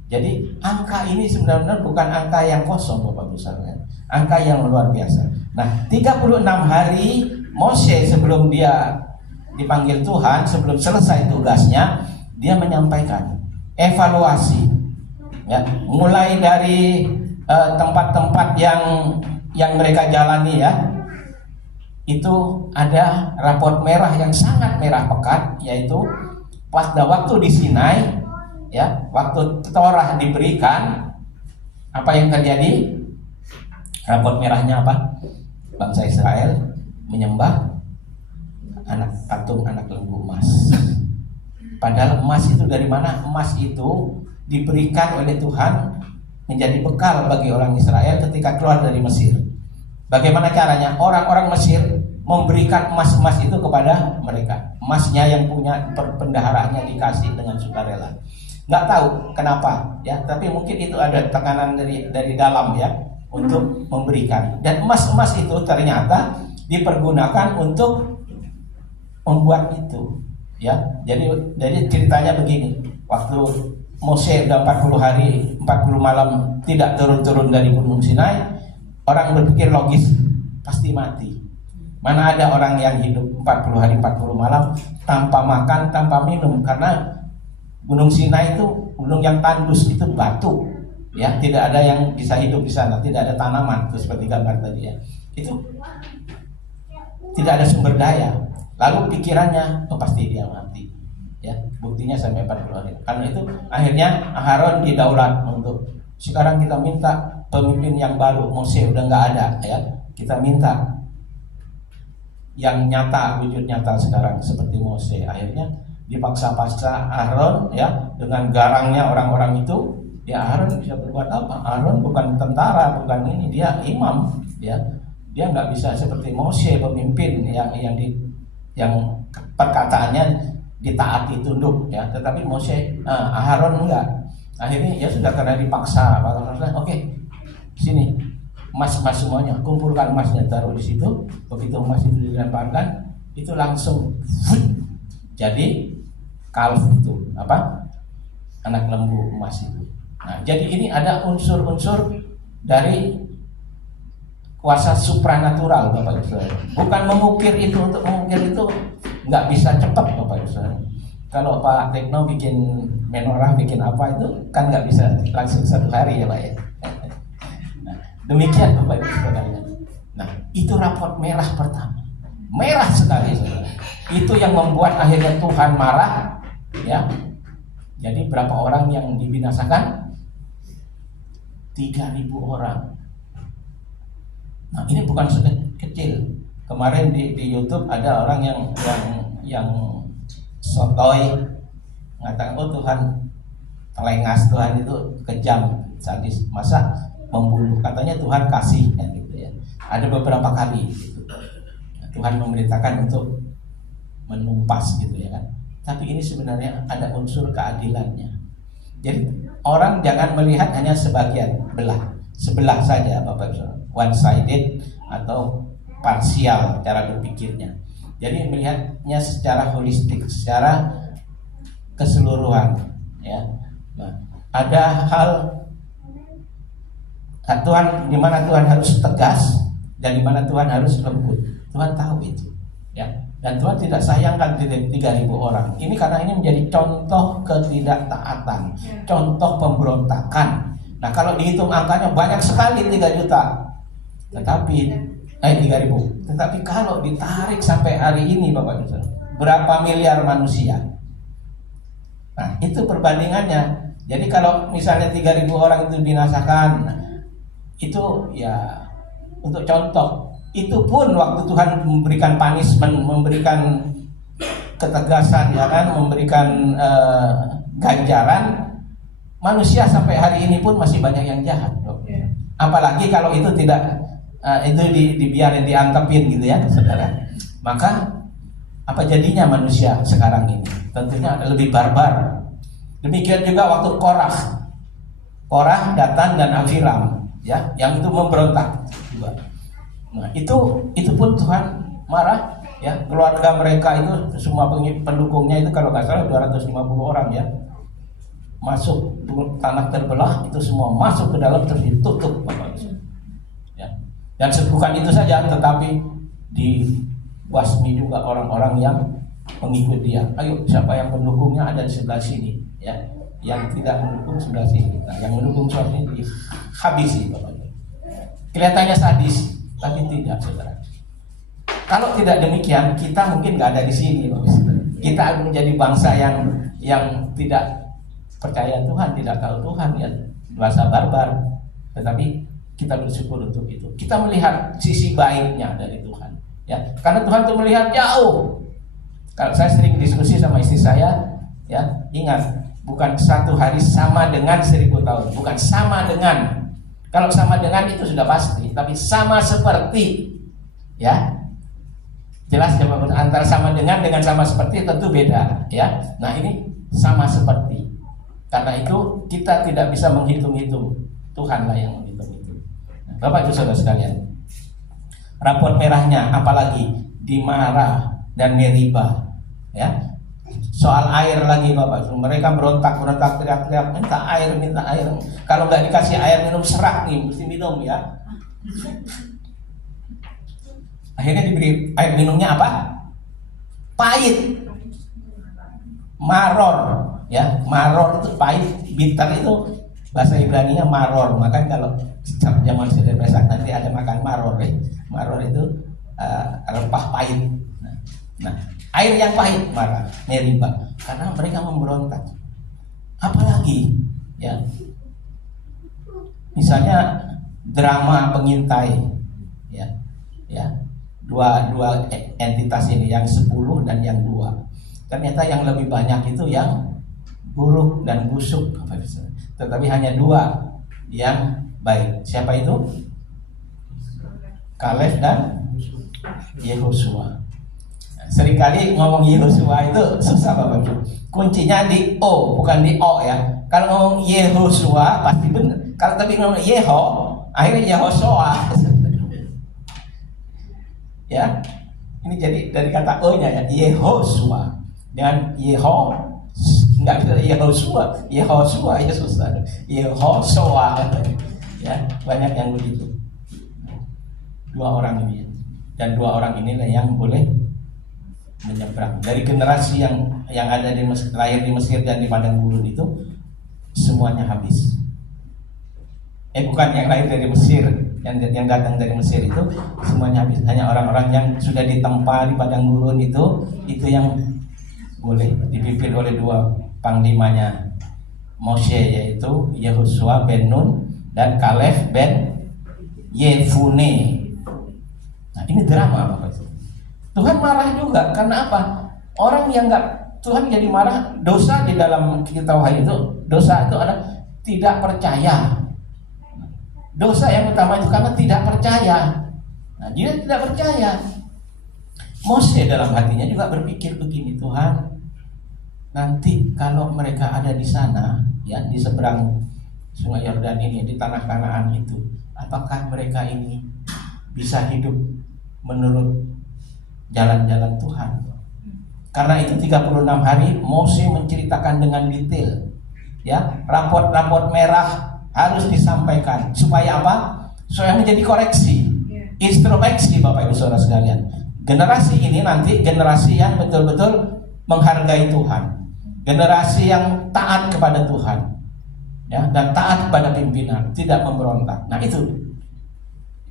Jadi angka ini sebenarnya bukan angka yang kosong Bapak Ibu Saudara, angka yang luar biasa. Nah, 36 hari Mose sebelum dia dipanggil Tuhan, sebelum selesai tugasnya, dia menyampaikan evaluasi ya, mulai dari tempat-tempat yang mereka jalani ya. Itu ada rapot merah yang sangat merah pekat, yaitu pada waktu di Sinai ya, waktu Torah diberikan, apa yang terjadi? Rapot merahnya apa? Bangsa Israel menyembah patung anak lembu emas. Padahal emas itu dari mana? Emas itu diberikan oleh Tuhan menjadi bekal bagi orang Israel ketika keluar dari Mesir. Bagaimana caranya? Orang-orang Mesir memberikan emas-emas itu kepada mereka. Emasnya yang punya pendaharaannya dikasih dengan sukarela. Nggak tahu kenapa ya, tapi mungkin itu ada tekanan dari dalam ya untuk memberikan. Dan emas-emas itu ternyata dipergunakan untuk membuat itu ya. Jadi ceritanya begini, waktu Mose udah 40 hari 40 malam tidak turun-turun dari Gunung Sinai, orang berpikir logis, pasti mati. Mana ada orang yang hidup 40 hari 40 malam tanpa makan, tanpa minum, karena Gunung Sinai itu gunung yang tandus, itu batu ya, tidak ada yang bisa hidup di sana, tidak ada tanaman, itu seperti gambar tadi ya. Itu tidak ada sumber daya. Lalu pikirannya, pasti dia mati ya, buktinya sampai 40 hari. Karena itu akhirnya Aharon didaulat untuk, sekarang kita minta pemimpin yang baru. Mose udah nggak ada ya, kita minta yang nyata, wujud nyata sekarang seperti Mose. Akhirnya dipaksa-paksa Aharon ya, dengan garangnya orang-orang itu ya. Aharon bisa berbuat apa? Aharon bukan tentara, bukan ini, dia imam ya. Dia nggak bisa seperti Mose, pemimpin yang perkataannya ditaati, tunduk ya. Tetapi Aharon enggak. Akhirnya ya sudah, karena dipaksa, oke, sini emas-emas semuanya, kumpulkan emasnya, taruh di situ. Begitu emas itu dilemparkan, itu langsung jadi kalf itu apa? Anak lembu emas itu. Nah, jadi ini ada unsur-unsur dari kuasa supranatural Bapak Ibu. Bukan mengukir itu, untuk mengukir itu nggak bisa cepat Bapak Ibu. Kalau Pak Tekno bikin menorah, bikin apa itu kan nggak bisa langsung 1 hari ya Pak ya. Nah, demikian Bapak Ibu sekalian. Nah, itu rapot merah pertama, merah sekali saudara. Itu yang membuat akhirnya Tuhan marah ya. Jadi berapa orang yang dibinasakan? 3.000 orang. Nah, ini bukan kecil. Kemarin di YouTube ada orang yang sotoy mengatakan, oh Tuhan telengas, Tuhan itu kejam, sadis, masa membunuh. Katanya Tuhan kasih kan gitu ya. Ada beberapa kali gitu. Tuhan memerintahkan untuk menumpas gitu ya kan. Tapi ini sebenarnya ada unsur keadilannya. Jadi orang jangan melihat hanya sebagian sebelah saja Bapak Ibu, one sided atau parsial cara berpikirnya. Jadi melihatnya secara holistik, secara keseluruhan, ya. Nah, ada hal Tuhan di mana Tuhan harus tegas dan di mana Tuhan harus lembut. Tuhan tahu itu, ya. Dan Tuhan tidak sayangkan 3.000 orang. Ini karena ini menjadi contoh ketidaktaatan, contoh pemberontakan. Nah, kalau dihitung angkanya banyak sekali 3 juta. Tetapi 3.000. Tetapi kalau ditarik sampai hari ini Bapak Ibu, berapa miliar manusia? Nah, itu perbandingannya. Jadi kalau misalnya 3.000 orang itu binasakan, itu ya untuk contoh. Itu pun waktu Tuhan memberikan punishment, memberikan ketegasan, ya kan, memberikan ganjaran, manusia sampai hari ini pun masih banyak yang jahat. Apalagi kalau itu tidak itu dibiarin, diantepin gitu ya, saudara. Maka apa jadinya manusia sekarang ini? Tentunya lebih barbar. Demikian juga waktu Korah, Datan dan Abiram, ya, yang itu memberontak juga. Nah, itu pun Tuhan marah, ya. Keluarga mereka itu semua pendukungnya itu kalau nggak salah 250 orang, ya. Masuk tanah terbelah, itu semua masuk ke dalam, terus ditutup, ya. Dan bukan itu saja, tetapi dibasmi juga orang-orang yang mengikut dia. Ayo, siapa yang pendukungnya ada di sebelah sini, ya. Yang tidak mendukung sebelah sini. Nah, yang mendukung sebelah sini dihabisi, kelihatannya sadis, tapi tidak, saudara. Kalau tidak demikian, kita mungkin nggak ada di sini, kita menjadi bangsa yang tidak percaya Tuhan, tidak tahu Tuhan, ya, bangsa barbar. Tetapi kita bersyukur untuk itu. Kita melihat sisi baiknya dari Tuhan, ya, karena Tuhan tuh melihat jauh. Kalau saya sering diskusi sama istri saya, ya, ingat, bukan 1 hari sama dengan 1000 tahun, bukan sama dengan. Kalau sama dengan itu sudah pasti, tapi sama seperti, ya, jelas ya, antara sama dengan sama seperti tentu beda, ya. Nah, ini sama seperti. Karena itu kita tidak bisa menghitung-hitung, Tuhanlah yang menghitung-hitung. Nah, Bapak Ibu Saudara sekalian, rapot merahnya apalagi di Marah dan Meriba, ya. Soal air lagi Bapak, mereka berontak teriak-teriak, minta air. Kalau nggak dikasih air minum serak nih, mesti minum, ya. Akhirnya diberi air minumnya apa? Pahit, maror, ya. Maror itu pahit, bitter itu bahasa Ibraninya maror. Makanya kalau zaman sudah besar nanti ada makan maror, ya. Maror itu rempah pahit. Nah, air yang pahit, Marah, Meriba, karena mereka memberontak. Apalagi, ya, misalnya drama pengintai, ya, dua entitas ini, yang 10 dan yang 2. Ternyata yang lebih banyak itu yang buruk dan busuk, tetapi hanya 2 yang baik. Siapa itu? Kaleb dan Yehosua. Seringkali ngomong Yehosua itu susah Bapak Ibu. Kuncinya di O, bukan di O, ya. Kalau ngomong Yehosua pasti benar. Kalau tapi ngomong Yeho, akhirnya Yehosua. Ya. Ini jadi dari kata O-nya, ya, Yehosua. Dengan Yeho, enggak bisa Yehosua. Yehosua itu susah. Yehosua. Ya, banyak yang begitu. 2 orang ini. Dan 2 orang inilah yang boleh menyeberang. Dari generasi yang ada di Mesir, lahir di Mesir dan di padang gurun itu semuanya habis. Bukan yang lahir dari Mesir, yang datang dari Mesir itu semuanya habis. Hanya orang-orang yang sudah ditempa di padang gurun itu yang boleh dipimpin oleh 2 panglimanya Moshe, yaitu Yehosua ben Nun dan Kaleb ben Yefune. Nah, ini drama Bapak. Tuhan marah juga, karena apa? Orang yang Tuhan jadi marah, dosa di dalam kitab Wahyu itu, dosa itu adalah tidak percaya. Dosa yang utama itu karena tidak percaya. Nah, dia tidak percaya. Mose dalam hatinya juga berpikir begini, Tuhan, nanti kalau mereka ada di sana, ya, di seberang Sungai Yordan ini, di tanah Kanaan itu, apakah mereka ini bisa hidup menurut jalan-jalan Tuhan? Karena itu 36 hari Mose menceritakan dengan detail. Ya, raport-raport merah harus disampaikan supaya apa? Supaya menjadi koreksi, introspeksi Bapak Ibu Saudara sekalian. Generasi ini nanti generasi yang betul-betul menghargai Tuhan, generasi yang taat kepada Tuhan, ya, dan taat kepada pimpinan, tidak memberontak. Nah itu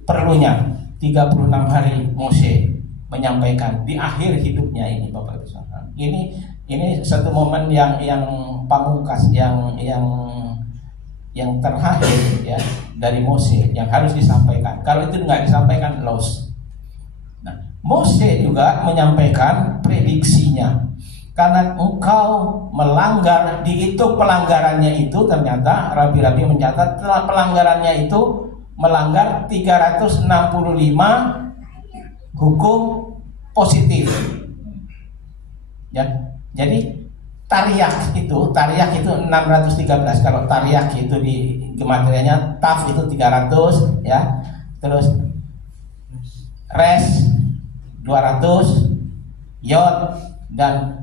perlunya 36 hari Mose menyampaikan di akhir hidupnya ini, Bapak Ibu Saudara. Ini satu momen yang pamungkas, yang terakhir ya dari Mose yang harus disampaikan. Kalau itu nggak disampaikan, loss. Nah, Mose juga menyampaikan prediksinya. Karena engkau melanggar, dihitung pelanggarannya itu, ternyata rabi-rabi mencatat pelanggarannya itu melanggar 365 hukum positif. Ya, jadi tariak itu 613. Kalau tariak itu di gematrianya, taf itu 300 ya. Terus res 200, yod dan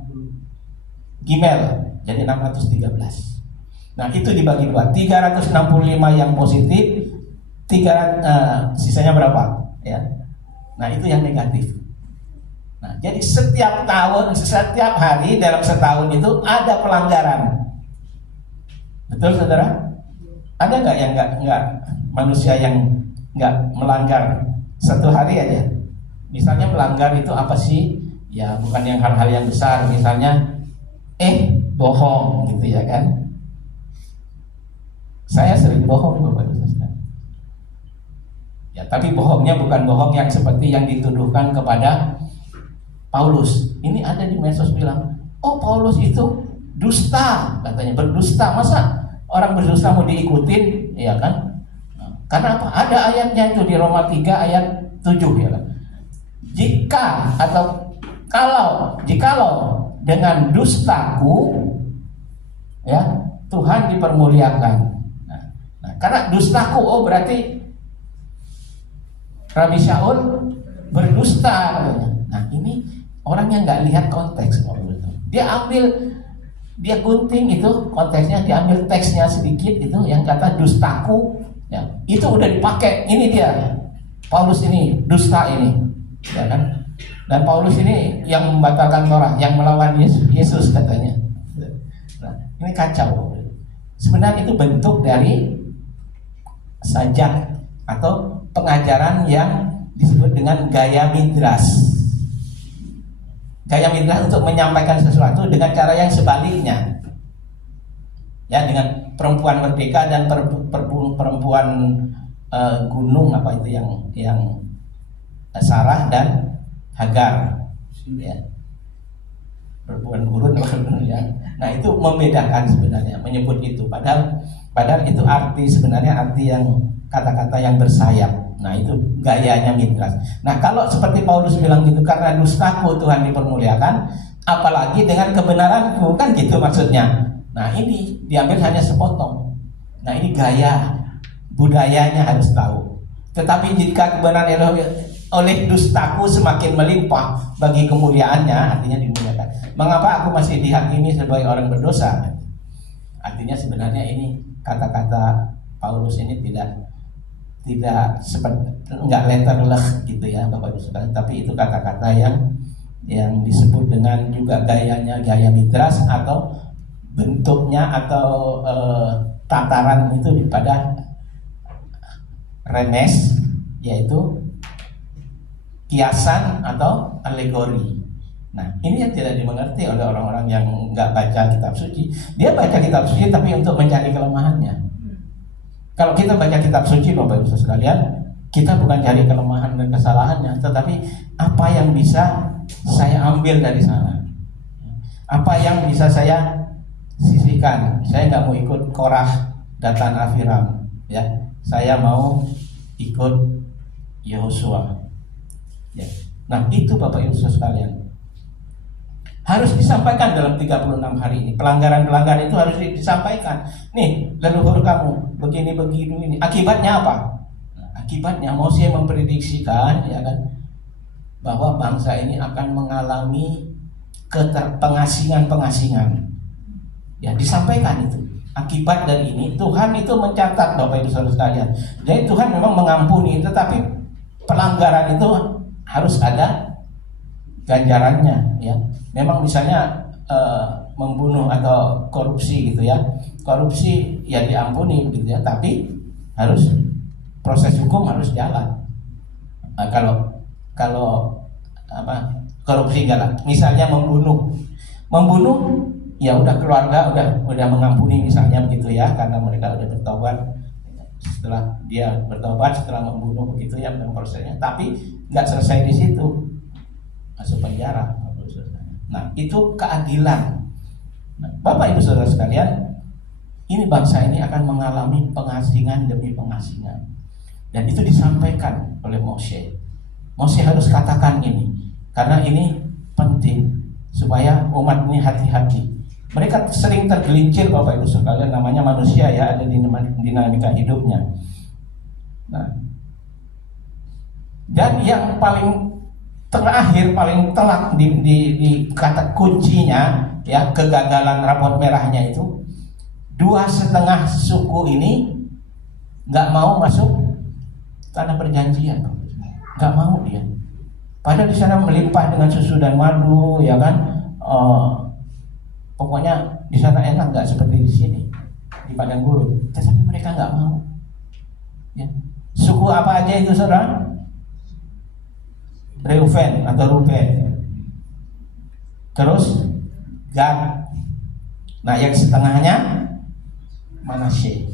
gimel jadi 613. Nah, itu dibagi dua, 365 yang positif, sisanya berapa? Ya. Nah, itu yang negatif. Nah, jadi setiap hari dalam setahun itu ada pelanggaran. Betul, saudara? Ada nggak yang nggak manusia yang nggak melanggar satu hari aja? Misalnya melanggar itu apa sih? Ya, bukan yang hal-hal yang besar. Misalnya, bohong gitu ya kan? Saya sering bohong, Bapak Ibu Saudara. Ya, tapi bohongnya bukan bohong yang seperti yang dituduhkan kepada Paulus. Ini ada di medsos bilang, oh Paulus itu dusta, katanya berdusta. Masa orang berdusta mau diikutin, ya kan? Nah, karena apa? Ada ayatnya itu di Roma 3 ayat 7 ya kan? Jikalau dengan dustaku, ya Tuhan dipermuliakan. Nah, karena dustaku, oh berarti Rabi Shaul berdusta. Nah, ini orang yang nggak lihat konteks. Dia gunting itu konteksnya, diambil teksnya sedikit itu yang kata dustaku, ya itu udah dipakai. Ini dia Paulus ini dusta ini, ya kan? Dan Paulus ini yang membatalkan Torah, yang melawan Yesus katanya. Nah, ini kacau. Sebenarnya itu bentuk dari sajak atau pengajaran yang disebut dengan gaya midras. Gaya midras untuk menyampaikan sesuatu dengan cara yang sebaliknya. Ya, dengan perempuan merdeka dan perempuan gunung apa itu yang Sarah dan Hagar. Ya. Perempuan gurun ya. Nah, itu membedakan sebenarnya, menyebut itu padahal itu sebenarnya arti yang kata-kata yang bersayap. Nah, itu gayanya midras. Nah, kalau seperti Paulus bilang gitu, karena dustaku Tuhan dipermuliakan, apalagi dengan kebenaranku, kan gitu maksudnya. Nah, ini diambil hanya sepotong. Nah, ini gaya, budayanya harus tahu. Tetapi jika kebenaran oleh dustaku semakin melimpah bagi kemuliaannya, artinya dimuliakan. Mengapa aku masih dihakimi sebagai orang berdosa? Artinya sebenarnya ini kata-kata Paulus ini tidak seperti enggak letterleh gitu ya Bapak Ibu Saudara, tapi itu kata-kata yang disebut dengan juga gayanya gaya midras atau bentuknya atau tataran itu pada remes, yaitu kiasan atau alegori. Nah, ini yang tidak dimengerti oleh orang-orang yang nggak baca kitab suci. Dia baca kitab suci tapi untuk mencari kelemahannya. Kalau kita baca kitab suci, Bapak Ibu sekalian, kita bukan cari kelemahan dan kesalahannya, tetapi apa yang bisa saya ambil dari sana, apa yang bisa saya sisihkan. Saya nggak mau ikut Korah, Datan, Afiram, ya. Saya mau ikut Yehosua. Ya. Nah, itu Bapak Ibu sekalian harus disampaikan dalam 36 hari ini. Pelanggaran-pelanggaran itu harus disampaikan. Nih, leluhur kamu begini ini. Akibatnya apa? Nah, akibatnya Mose memprediksikan, ya kan, bahwa bangsa ini akan mengalami pengasingan. Ya, disampaikan itu. Akibat dari ini Tuhan itu mencatat, Bapak Ibu Saudara sekalian. Jadi Tuhan memang mengampuni, tetapi pelanggaran itu harus ada ganjarannya, ya. Memang misalnya membunuh atau korupsi gitu ya. Korupsi ya diampuni gitu ya, tapi harus proses hukum harus jalan. Nah, kalau korupsi enggak lah. Misalnya membunuh ya udah keluarga udah mengampuni misalnya begitu ya, karena mereka udah bertobat. Setelah dia bertobat, setelah membunuh begitu ya prosesnya, tapi nggak selesai di situ, masuk penjara. Nah, itu keadilan. Nah, Bapak Ibu Saudara sekalian, ini bangsa ini akan mengalami pengasingan demi pengasingan, dan itu disampaikan oleh Moshe. Moshe harus katakan ini karena ini penting supaya umat ini hati-hati. Mereka sering tergelincir, Bapak Ibu sekalian, namanya manusia ya, ada dinamika hidupnya. Nah, dan yang paling terakhir, paling telak di kata kuncinya ya, kegagalan rapot merahnya itu 2,5 suku ini nggak mau masuk tanah perjanjian, nggak mau dia. Padahal di sana melimpah dengan susu dan madu, ya kan. Pokoknya di sana enak, nggak seperti di sini di padang gurun. Tetapi mereka nggak mau. Ya. Suku apa aja itu, saudara? Reuben atau Ruben. Terus Gad. Nah, yang setengahnya Manasye.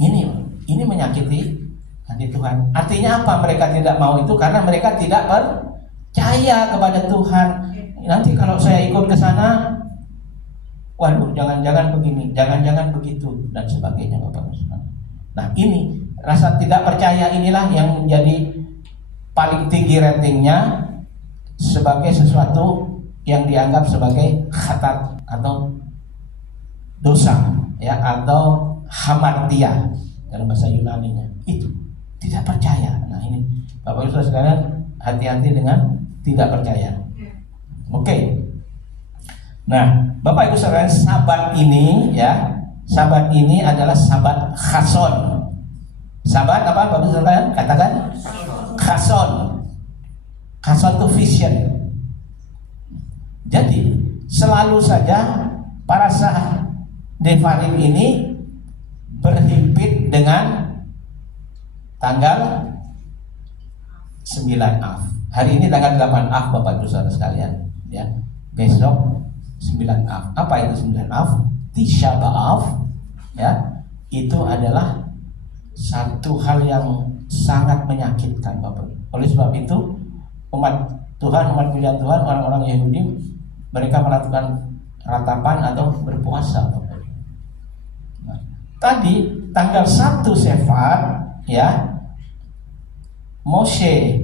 Ini menyakiti hati Tuhan. Artinya apa? Mereka tidak mau itu karena mereka tidak percaya kepada Tuhan. Nanti kalau saya ikut ke sana, waduh, jangan-jangan begini, jangan-jangan begitu, dan sebagainya, Bapak Ibu. Nah, ini rasa tidak percaya inilah yang menjadi paling tinggi ratingnya sebagai sesuatu yang dianggap sebagai khatat atau dosa, ya, atau hamartia dalam bahasa Yunani-nya. Itu tidak percaya. Nah, ini Bapak Ibu sekalian, hati-hati dengan tidak percaya. Oke. Nah, Bapak Ibu sekalian, sabat ini ya, sabat ini adalah sabat Khason. Sabat apa, Bapak Ibu sekalian? Katakan Khason. Khason itu vision. Jadi selalu saja para Devarim ini berhimpit dengan tanggal 9 Av. Hari ini tanggal 8 Av, Bapak Ibu Saudara sekalian, ya. Besok 9 Av. Apa itu 9 Av? Tisha B'Av, ya. Itu adalah satu hal yang sangat menyakitkan, Bapak. Oleh sebab itu umat Tuhan, umat pilihan Tuhan, orang-orang Yahudi, mereka melakukan ratapan atau berpuasa, Bapak. Nah, tadi tanggal 1 Sefar, ya, Moshe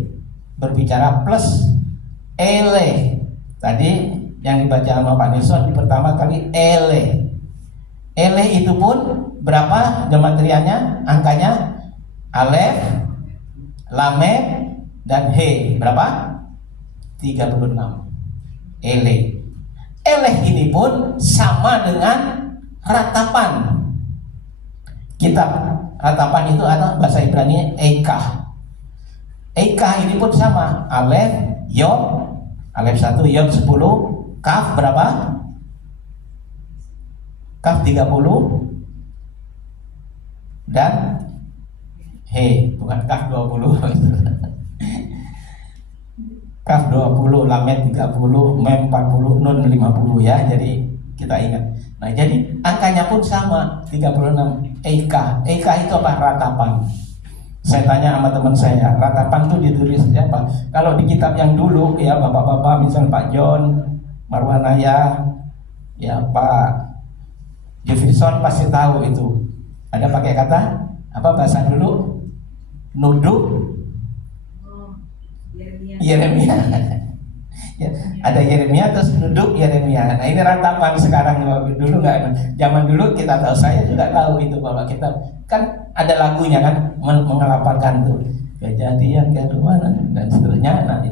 berbicara plus Ele. Tadi yang dibaca sama Pak Nilson di pertama kali Ele. Ele itu pun berapa gematriannya? Angkanya Alef, Lamed, dan He. Berapa? 36. Ele. Ele ini pun sama dengan ratapan. Kitab ratapan itu ada bahasa Ibrani Eikah. Eikah ini pun sama. Alef, Yod, Alef 1, Yod 10, Kaf berapa? Kaf 30, dan He, bukan Kaf 20. Kaf 20, Lamed 30, Mem 40, Nun 50 ya. Jadi kita ingat. Nah, jadi angkanya pun sama, 36. Eikah. Eikah itu apa? Ratapan. Saya tanya sama teman saya, ratapan itu ditulis apa? Kalau di kitab yang dulu ya, bapak-bapak misalnya Pak John, Marwanaya, ya Pak Jefferson pasti tahu itu. Ada pakai kata apa bahasa dulu? Nuduk Yeremia. Ya, ada Yeremia terus nuduk Yeremia. Nah, ini ratapan sekarang. Dulu nggak, zaman dulu kita tahu, saya juga tahu itu, Bapak. Kita kan ada lagunya kan, mengelaparkan tuh Kejadian ke mana dan seterusnya. Nah,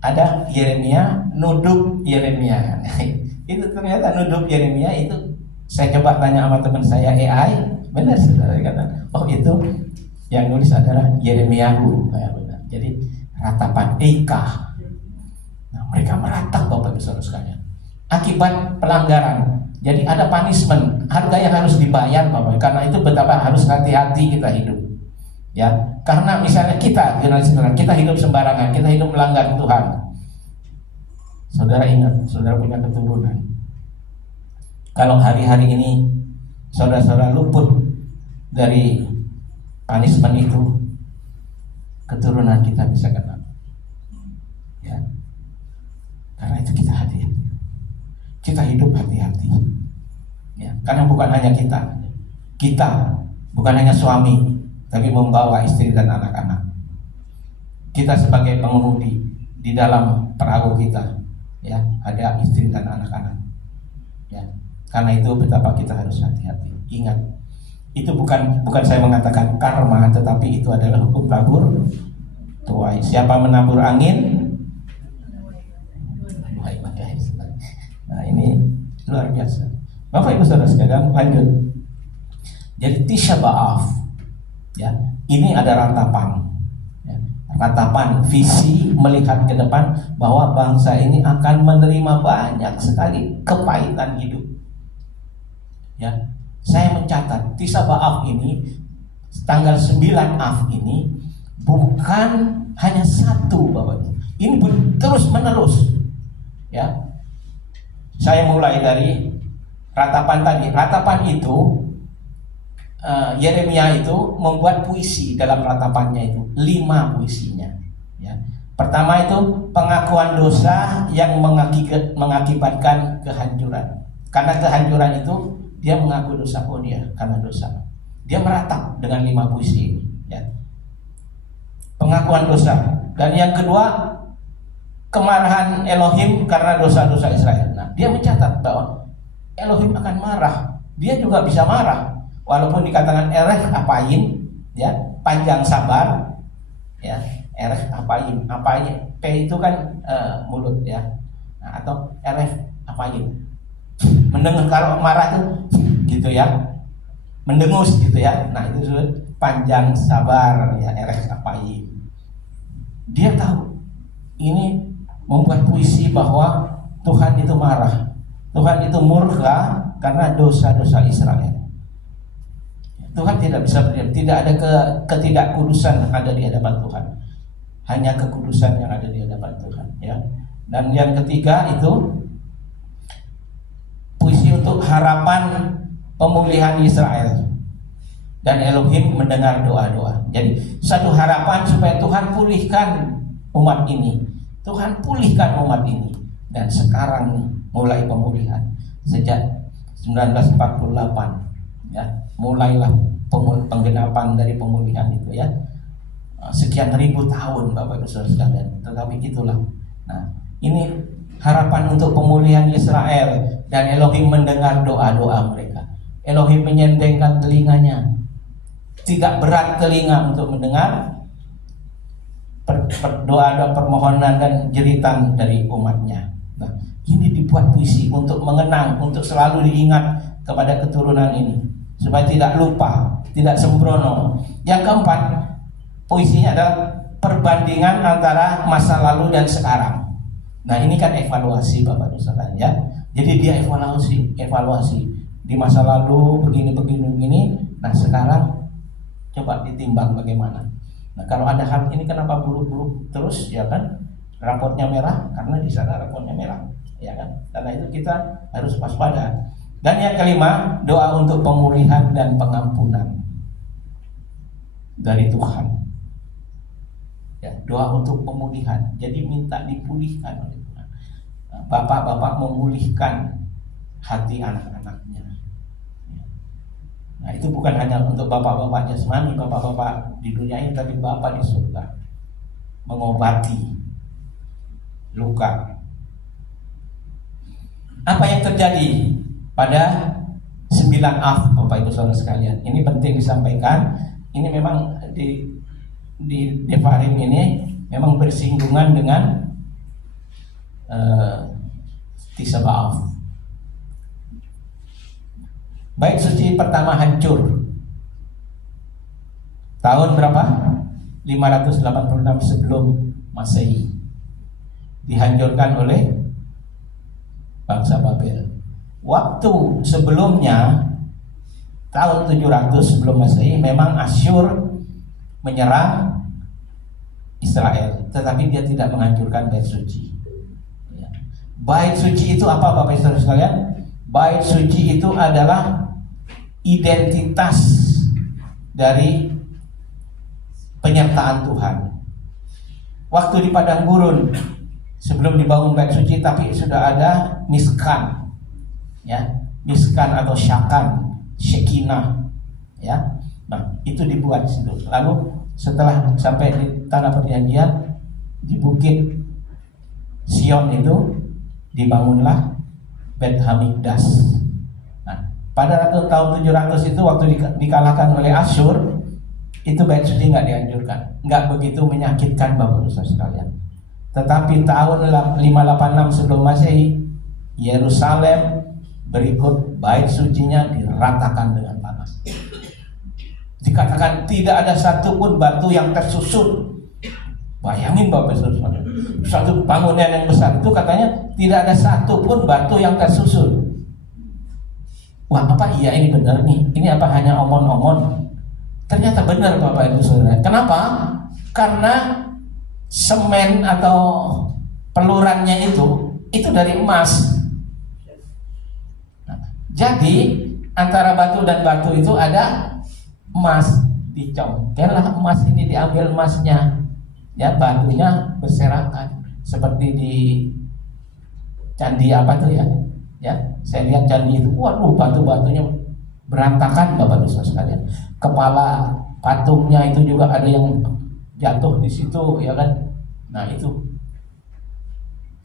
ada Yeremia nuduk Yeremia. Itu ternyata nuduk Yeremia itu, saya coba tanya sama teman saya AI, benar saudara kata, oh itu yang nulis adalah Yeremiahu. Ya, benar. Jadi ratapan Eka. Nah, mereka meratap Bapak Ibu Saudara sekalian. Akibat pelanggaran. Jadi ada punishment, harga yang harus dibayar Bapak. Karena itu betapa harus hati-hati kita hidup. Ya, karena misalnya kita hidup sembarangan, kita hidup melanggar Tuhan. Saudara ingat, saudara punya keturunan. Kalau hari-hari ini saudara-saudara luput dari punishment itu, keturunan kita bisa kena. Ya. Karena itu kita hati-hati. Kita hidup hati-hati. Ya, karena bukan hanya kita bukan hanya suami, tapi membawa istri dan anak-anak. Kita sebagai pengemudi di dalam perahu kita, ya, ada istri dan anak-anak. Ya, karena itu betapa kita harus hati-hati. Ingat, itu bukan saya mengatakan karma, tetapi itu adalah hukum tabur tuai. Siapa menabur angin, nah ini luar biasa. Bapak Ibu Saudara sekalian, lanjut. Jadi Tisha B'Av, ya, ini ada ratapan, ya, ratapan visi melihat ke depan bahwa bangsa ini akan menerima banyak sekali kepahitan hidup. Ya, saya mencatat Tisha B'Av ini, tanggal 9 Av ini bukan hanya satu, Bapak Ibu. Ini terus menerus. Ya, saya mulai dari ratapan tadi. Ratapan itu Yeremia itu membuat puisi dalam ratapannya itu, 5 puisinya. Ya. Pertama itu pengakuan dosa yang mengakibatkan kehancuran. Karena kehancuran itu dia mengaku dosa, oh dia karena dosa. Dia meratap dengan 5 puisi ini. Ya. Pengakuan dosa. Dan yang kedua, kemarahan Elohim karena dosa-dosa Israel. Nah, dia mencatat bahwa Elohim akan marah. Dia juga bisa marah. Walaupun dikatakan ereh apain, ya, panjang sabar, ya, ereh apain, P itu kan mulut, ya, nah, atau ereh apain, mendengar kalau marah tuh, gitu ya, mendengus, gitu ya, nah itu disebut panjang sabar, ya, ereh apain. Dia tahu ini membuat puisi bahwa Tuhan itu marah, Tuhan itu murka karena dosa-dosa Israel. Tuhan tidak bisa berdiam, tidak ada ketidakkudusan ada di hadapan Tuhan, hanya kekudusan yang ada di hadapan Tuhan. Ya. Dan yang ketiga itu puisi untuk harapan pemulihan Israel, dan Elohim mendengar doa-doa. Jadi satu harapan supaya Tuhan pulihkan umat ini, Tuhan pulihkan umat ini. Dan sekarang mulai pemulihan sejak 1948, ya, mulailah penggenapan dari pemulihan itu, ya, sekian ribu tahun Bapak Ibu Saudara sekalian. Tetapi itulah, nah ini harapan untuk pemulihan Israel, dan Elohim mendengar doa-doa mereka. Elohim menyendengkan telinganya, tidak berat telinga untuk mendengar doa-doa permohonan dan jeritan dari umatnya. Nah, ini dibuat puisi untuk mengenang, untuk selalu diingat kepada keturunan ini, supaya tidak lupa, tidak sembrono. Yang keempat, puisinya adalah perbandingan antara masa lalu dan sekarang. Nah, ini kan evaluasi Bapak Ibu Saudara, ya. Jadi dia evaluasi di masa lalu begini. Nah, sekarang coba ditimbang bagaimana. Nah, kalau ada hal ini kenapa buruk-buruk terus, ya kan? Raportnya merah karena di sana raportnya merah, ya kan? Karena itu kita harus waspada. Dan yang kelima, doa untuk pemulihan dan pengampunan dari Tuhan. Ya, doa untuk pemulihan. Jadi minta dipulihkan oleh Tuhan. Bapak-bapak memulihkan hati anak-anaknya. Nah, itu bukan hanya untuk bapak-bapak jasmani, bapak-bapak di dunia ini, tapi bapak di surga. Mengobati luka. Apa yang terjadi pada 9 Av, Bapak Ibu Saudara sekalian? Ini penting disampaikan. Ini memang di Devarim ini memang bersinggungan dengan Tisha B'Av. Bait suci pertama hancur tahun berapa? 586 sebelum Masehi. Dihancurkan oleh bangsa Babel. Waktu sebelumnya tahun 700 sebelum Masehi memang Asyur menyerang Israel, tetapi dia tidak menghancurkan bait suci. Bait suci itu apa Bapak Ibu Saudara sekalian? Bait suci itu adalah identitas dari penyertaan Tuhan. Waktu di padang gurun sebelum dibangun bait suci, tapi sudah ada miskan, ya, miskan atau syakan, shekinah, ya. Nah, itu dibuat di situ. Lalu setelah sampai di tanah perjanjian di bukit Sion itu dibangunlah Beit Hamikdash. Nah, pada tahun 700 itu waktu dikalahkan oleh Asyur, itu bait suci nggak dianjurkan, nggak begitu menyakitkan Bapak Ibu sekalian. Tetapi tahun 586 sebelum Masehi, Yerusalem berikut bait sucinya diratakan dengan tanah. Dikatakan tidak ada satupun batu yang tersusun. Bayangin Bapak Ibu sekalian, satu bangunan yang besar itu katanya tidak ada satupun batu yang tersusun. Wah, apa iya ini benar nih? Ini apa hanya omon-omon? Ternyata benar Bapak Ibu Saudara. Kenapa? Karena semen atau pelurannya itu dari emas. Nah, jadi antara batu dan batu itu ada emas. Dicongkellah emas ini, diambil emasnya. Ya, batunya berserakan seperti di candi apa tuh ya? Ya, saya lihat candi itu, waduh, batu-batunya berantakan Bapak Ibu sekalian. Kepala patungnya itu juga ada yang jatuh di situ, ya kan? Nah itu.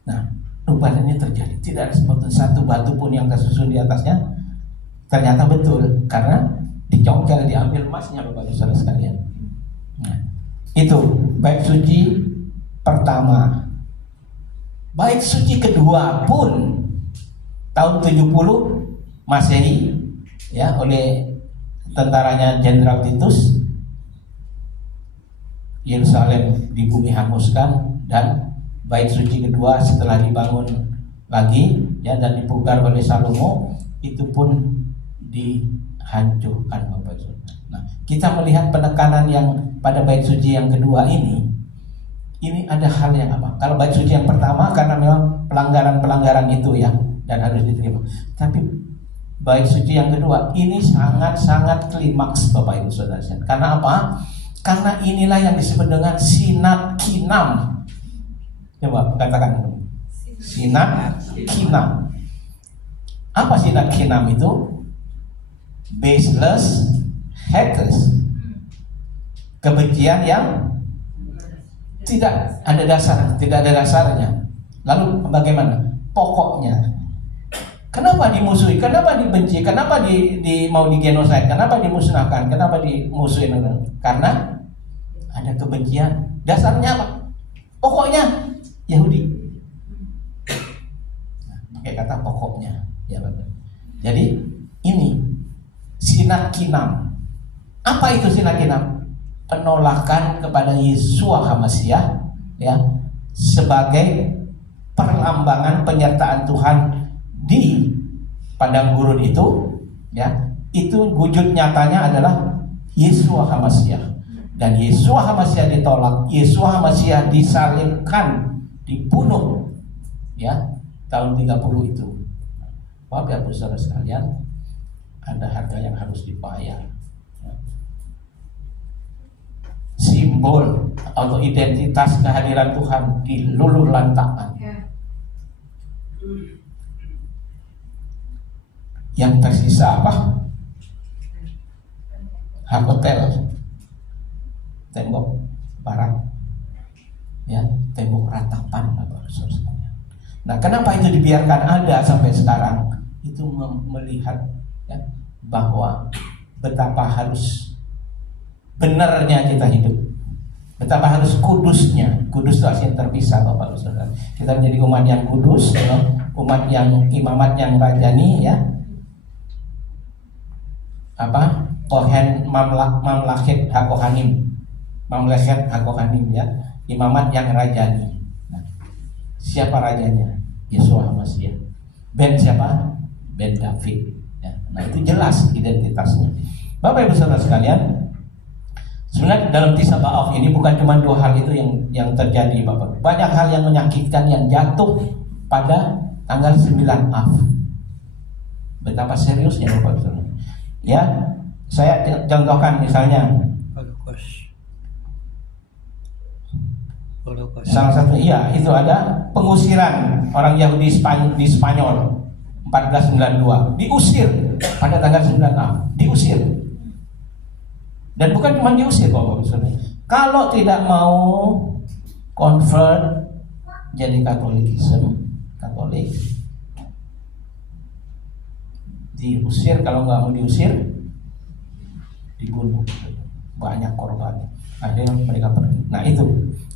Nah, rupanya terjadi. Tidak ada satu batu pun yang tersusun di atasnya. Ternyata betul, karena dicongkel, diambil emasnya Bapak Ibu sekalian. Nah, itu bait suci pertama. Bait suci kedua pun tahun 70 Masehi, ya, oleh tentaranya Jenderal Titus. Yerusalem di bumi hanguskan, dan bait suci kedua setelah dibangun lagi, ya, dan dipugar oleh Salomo, itu pun dihancurkan Bapak Ibu. Nah, kita melihat penekanan yang pada bait suci yang kedua ini ada hal yang apa? Kalau bait suci yang pertama karena memang pelanggaran-pelanggaran itu ya, dan harus diterima. Tapi bait suci yang kedua ini sangat-sangat klimaks Bapak Ibu Saudara. Karena apa? Karena inilah yang disebut dengan Sinat Kinam. Coba katakan, Sinat Kinam. Apa Sinat Kinam itu? Baseless haters. Kebencian yang tidak ada dasarnya. Lalu bagaimana? Pokoknya. Kenapa dimusuhi? Kenapa dibenci? Kenapa mau digenosid? Kenapa dimusnahkan? Kenapa dimusuhin? Karena ada kebencian. Dasarnya apa? Pokoknya Yahudi. Nah, pakai kata pokoknya, ya benar. Jadi ini Sinat Kinam. Apa itu Sinat Kinam? Penolakan kepada Yeshua HaMashiach, ya, sebagai perlambangan penyertaan Tuhan di padang gurun itu, ya. Itu wujud nyatanya adalah Yeshua HaMashiach. Dan Yeshua HaMashiach ditolak, Yeshua HaMashiach disalibkan, dibunuh, ya, tahun 30 itu. Bapak Ibu Saudara sekalian, ada harga yang harus dibayar. Simbol atau identitas kehadiran Tuhan diluluh lantakan. Yang tersisa apa? Hotel, tembok barat, ya, tembok ratapan. Nah, kenapa itu dibiarkan ada sampai sekarang? Itu melihat, ya, bahwa betapa harus benarnya kita hidup. Betapa harus kudusnya. Kudus itu artinya terpisah, Bapak Ibu Saudara. Kita menjadi umat yang kudus, ya. Umat yang imamat yang rajani, ya. Kohen mamleket hakohanim. Mamleket hakohanim, ya. Imamat yang rajani. Nah, siapa rajanya? Yesua Masih. Ben siapa? Ben David, ya. Nah, itu jelas identitasnya. Bapak Ibu Saudara sekalian, sebenarnya dalam Tisha B'Av ini bukan cuma dua hal itu yang terjadi, Bapak. Banyak hal yang menyakitkan yang jatuh pada tanggal 9 Av. Betapa seriusnya, Bapak Ibu. Ya, saya contohkan misalnya Holocaust. salah satu, itu ada pengusiran orang Yahudi di Spanyol 1492, diusir pada tanggal 9 Av, diusir. Dan bukan cuma diusir, Bapak Ibu. Kalau tidak mau convert jadi Katolik, diusir. Kalau nggak mau diusir, dibunuh. Banyak korban. Akhirnya mereka pergi. Nah, itu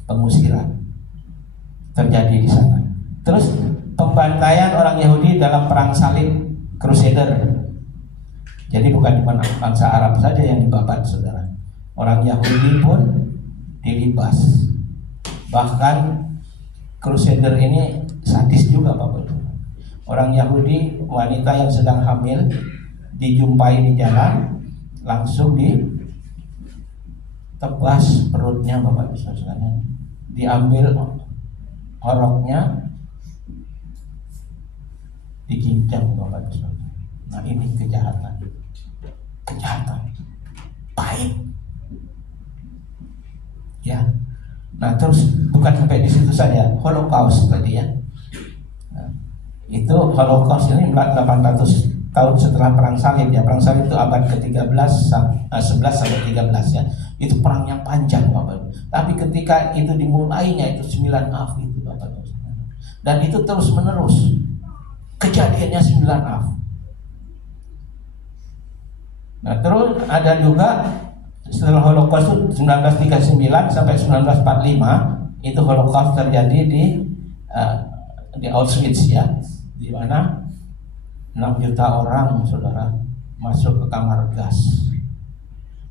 pengusiran terjadi di sana. Terus pembantaian orang Yahudi dalam perang salib Crusader. Jadi bukan cuma bangsa Arab saja yang dibabat, saudara. Orang Yahudi pun dilibas. Bahkan Crusader ini sadis juga, Bapak. Orang Yahudi, wanita yang sedang hamil, dijumpai di jalan, langsung ditebas perutnya, Bapak sekalian. Diambil oroknya, digincang, Bapak sekalian. Nah, ini kejahatan pahit, ya. Nah, terus bukan sampai di situ saja, Holocaust tadi, ya. Nah, itu Holocaust ini 800 tahun setelah perang salib, ya. Perang salib itu abad ke-13 11 sampai 13, ya. Itu perang yang panjang, Bapak. Tapi ketika itu dimulainya itu 9 Av itu, Bapak. Dan itu terus menerus. Kejadiannya 9 Av. Nah, terus ada juga setelah Holocaust itu 1939 sampai 1945 itu Holocaust terjadi di Auschwitz, ya, di mana 6 juta orang, saudara, masuk ke kamar gas.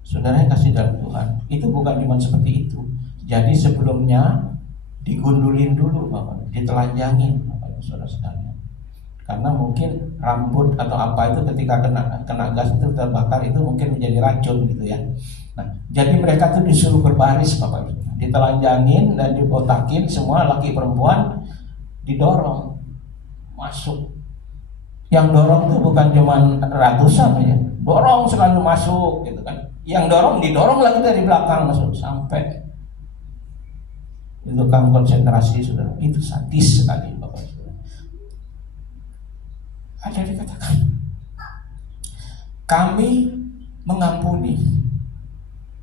Saudara yang kasih dalam Tuhan, itu bukan cuma seperti itu. Jadi sebelumnya digundulin dulu, Bapak, ditelanjangin, Bapak, saudara sekalian. Karena mungkin rambut atau apa itu ketika kena gas itu terbakar, itu mungkin menjadi racun gitu, ya. Nah, jadi mereka tuh disuruh berbaris, Bapak, ditelanjangin dan dibotakin, semua laki perempuan didorong masuk. Yang dorong tuh bukan cuma ratusan, ya, dorong selalu masuk gitu kan. Yang didorong lagi dari belakang masuk sampai itu kamp konsentrasi, saudara. Itu sadis sekali, Bapak. Ada dikatakan kami mengampuni,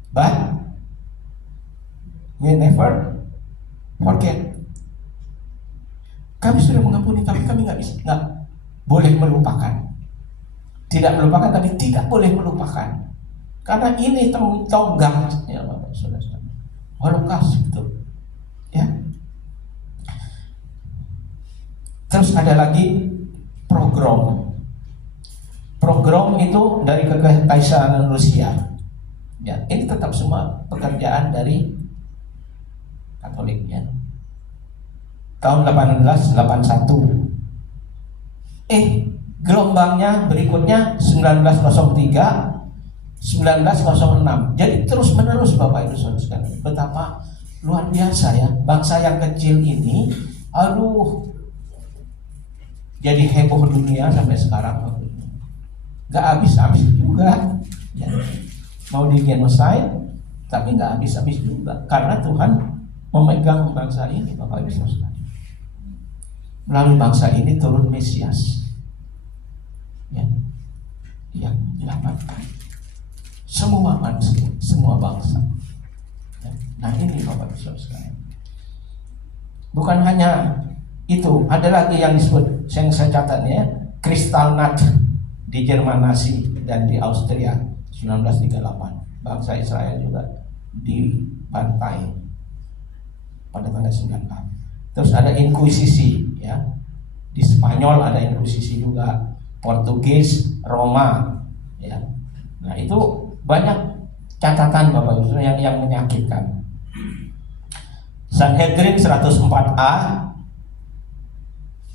but we never forget. Kami sudah mengampuni, tapi kami nggak boleh melupakan. Tidak melupakan, tapi tidak boleh melupakan. Karena ini tonggak, ya, Bapak Saudara. Holocaust itu, ya. Terus ada lagi Pogrom itu dari Kekaisaran Rusia, ya. Ini tetap semua pekerjaan dari Katolik, ya. Tahun 1881. Gelombangnya berikutnya 1903, 1906. Jadi terus menerus, Bapak Ibu Saudara sekalian. Betapa luar biasa, ya, bangsa yang kecil ini, jadi heboh dunia sampai sekarang. Gak habis-habis juga, ya. Mau di genocide, tapi gak habis-habis juga. Karena Tuhan memegang bangsa ini, Bapak Ibu Saudara. Melalui bangsa ini turun Mesias, ya, yang menyelamatkan semua manusia, semua bangsa, ya. Nah, ini Bapak Ibu Saudara. Bukan hanya itu, ada lagi yang disebut, yang saya catatnya, Kristallnacht di Jerman Nazi dan di Austria 1938. Bangsa Israel juga dibantai pada tanggal 9 Ab. Terus ada inkuisisi, ya. Di Spanyol ada inkuisisi juga, Portugis, Roma, ya. Nah itu banyak catatan Bapak Ibu yang menyakitkan. Sanhedrin 104a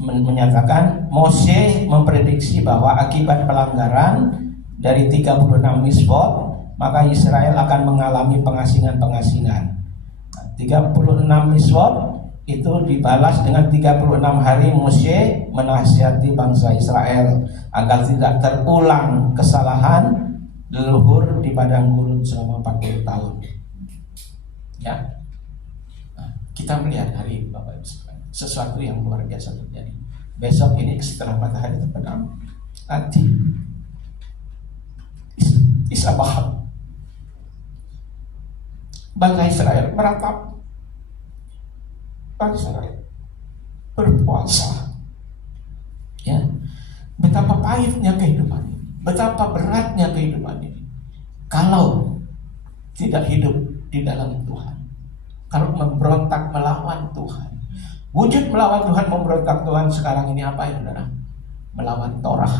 menyatakan Mose memprediksi bahwa akibat pelanggaran dari 36 misbot maka Israel akan mengalami pengasingan-pengasingan. 36 misbot itu dibalas dengan 36 hari Mose menasihati bangsa Israel agar tidak terulang kesalahan leluhur di padang gurun selama 40 tahun. Ya. Nah, kita melihat hari ini Bapak Ibu sekalian, sesuatu yang luar biasa terjadi. Besok ini setelah matahari terbenam, nanti Isabah bangsa Israel meratap, bangsa Israel berpuasa. Ya, betapa pahitnya kehidupan ini, betapa beratnya kehidupan ini kalau tidak hidup di dalam Tuhan, kalau memberontak melawan Tuhan. Wujud melawan Tuhan, memberontak Tuhan sekarang ini apa ya saudara? Melawan Torah,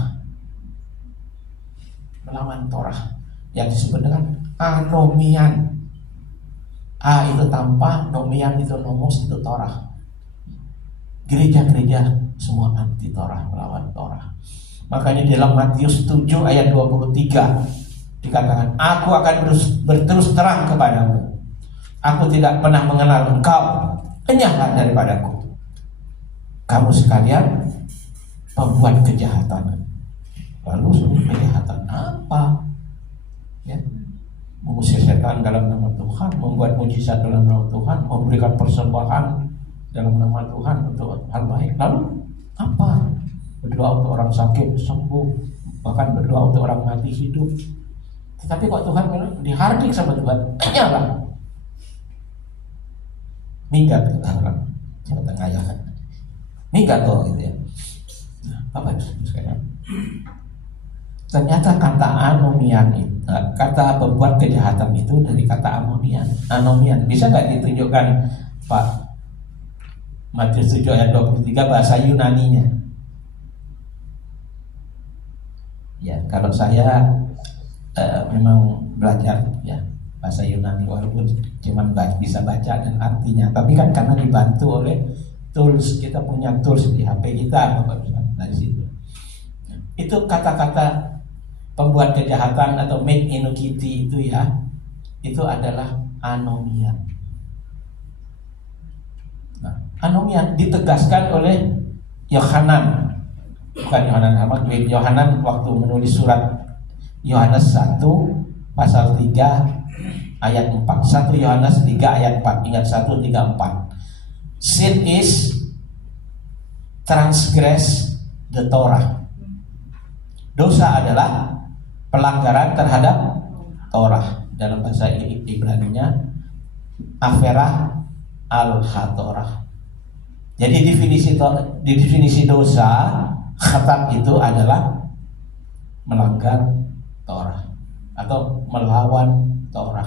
melawan Torah yang disebut dengan anomian. A itu tanpa, nomian itu nomos, itu Torah. Gereja-gereja semua anti Torah, melawan Torah. Makanya dalam Matius 7 ayat 23 dikatakan, aku akan berterus terang kepadamu, aku tidak pernah mengenal engkau, enyahlah daripadaku, kamu sekalian pembuat kejahatan. Lalu kejahatan apa? Ya, mengusir setan dalam nama Tuhan, membuat mujizat dalam nama Tuhan, memberikan persembahan dalam nama Tuhan untuk hal baik. Lalu apa? Berdoa untuk orang sakit sembuh, bahkan berdoa untuk orang mati hidup. Tetapi kok Tuhan dihardik sama Tuhan, nyala minggat orang Jawa Tengah ya kan, minggat tuh gitu ya. Nah, Bapak Ibu sekalian, ternyata kata anomian itu, kata pembuat kejahatan itu dari kata anomian. Bisa nggak ditunjukkan Pak Matius 7 ayat 23 bahasa Yunaninya? Ya, kalau saya memang belajar ya bahasa Yunani, walaupun cuma bisa baca dan artinya, tapi kan karena dibantu oleh tools, kita punya tools di HP kita dari situ. Itu kata-kata pembuat kejahatan atau make iniquity itu ya, itu adalah anomian. Nah, anomian ditegaskan oleh Yohanan, bukan Yohanan Hamat, Yohanan waktu menulis surat Yohanes 1 pasal 3 ayat 4. 1 Yohanes 3 ayat 4. Ingat 1, 3, 4. Sin is transgress the Torah. Dosa adalah pelanggaran terhadap Torah. Dalam bahasa Ibrani-nya Averah al-Hatorah. Jadi definisi dosa khatam itu adalah melanggar Torah atau melawan Torah.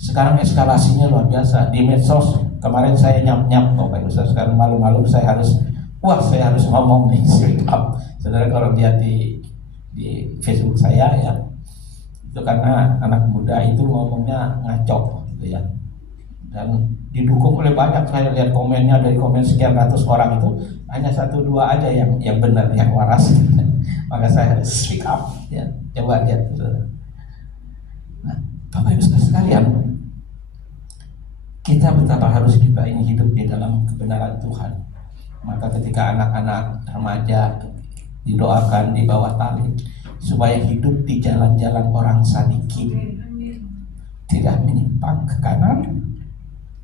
Sekarang eskalasinya luar biasa di medsos. Kemarin saya nyap-nyap Bapak Ibu, sekarang malu-malu saya harus ngomong nih, speak up. Saudara kalau lihat di Facebook saya ya, itu karena anak muda itu ngomongnya ngaco gitu ya, dan didukung oleh banyak. Saya lihat komennya, dari komen sekian ratus orang itu hanya 1-2 aja yang benar, yang waras gitu. Maka saya harus speak up ya. Coba lihat saudara. Nah, Bapak Ibu sekalian, kita betapa harus kita ini hidup di dalam kebenaran Tuhan. Maka ketika anak-anak remaja didoakan di bawah tali supaya hidup di jalan-jalan orang sadikin, tidak menyimpang ke kanan,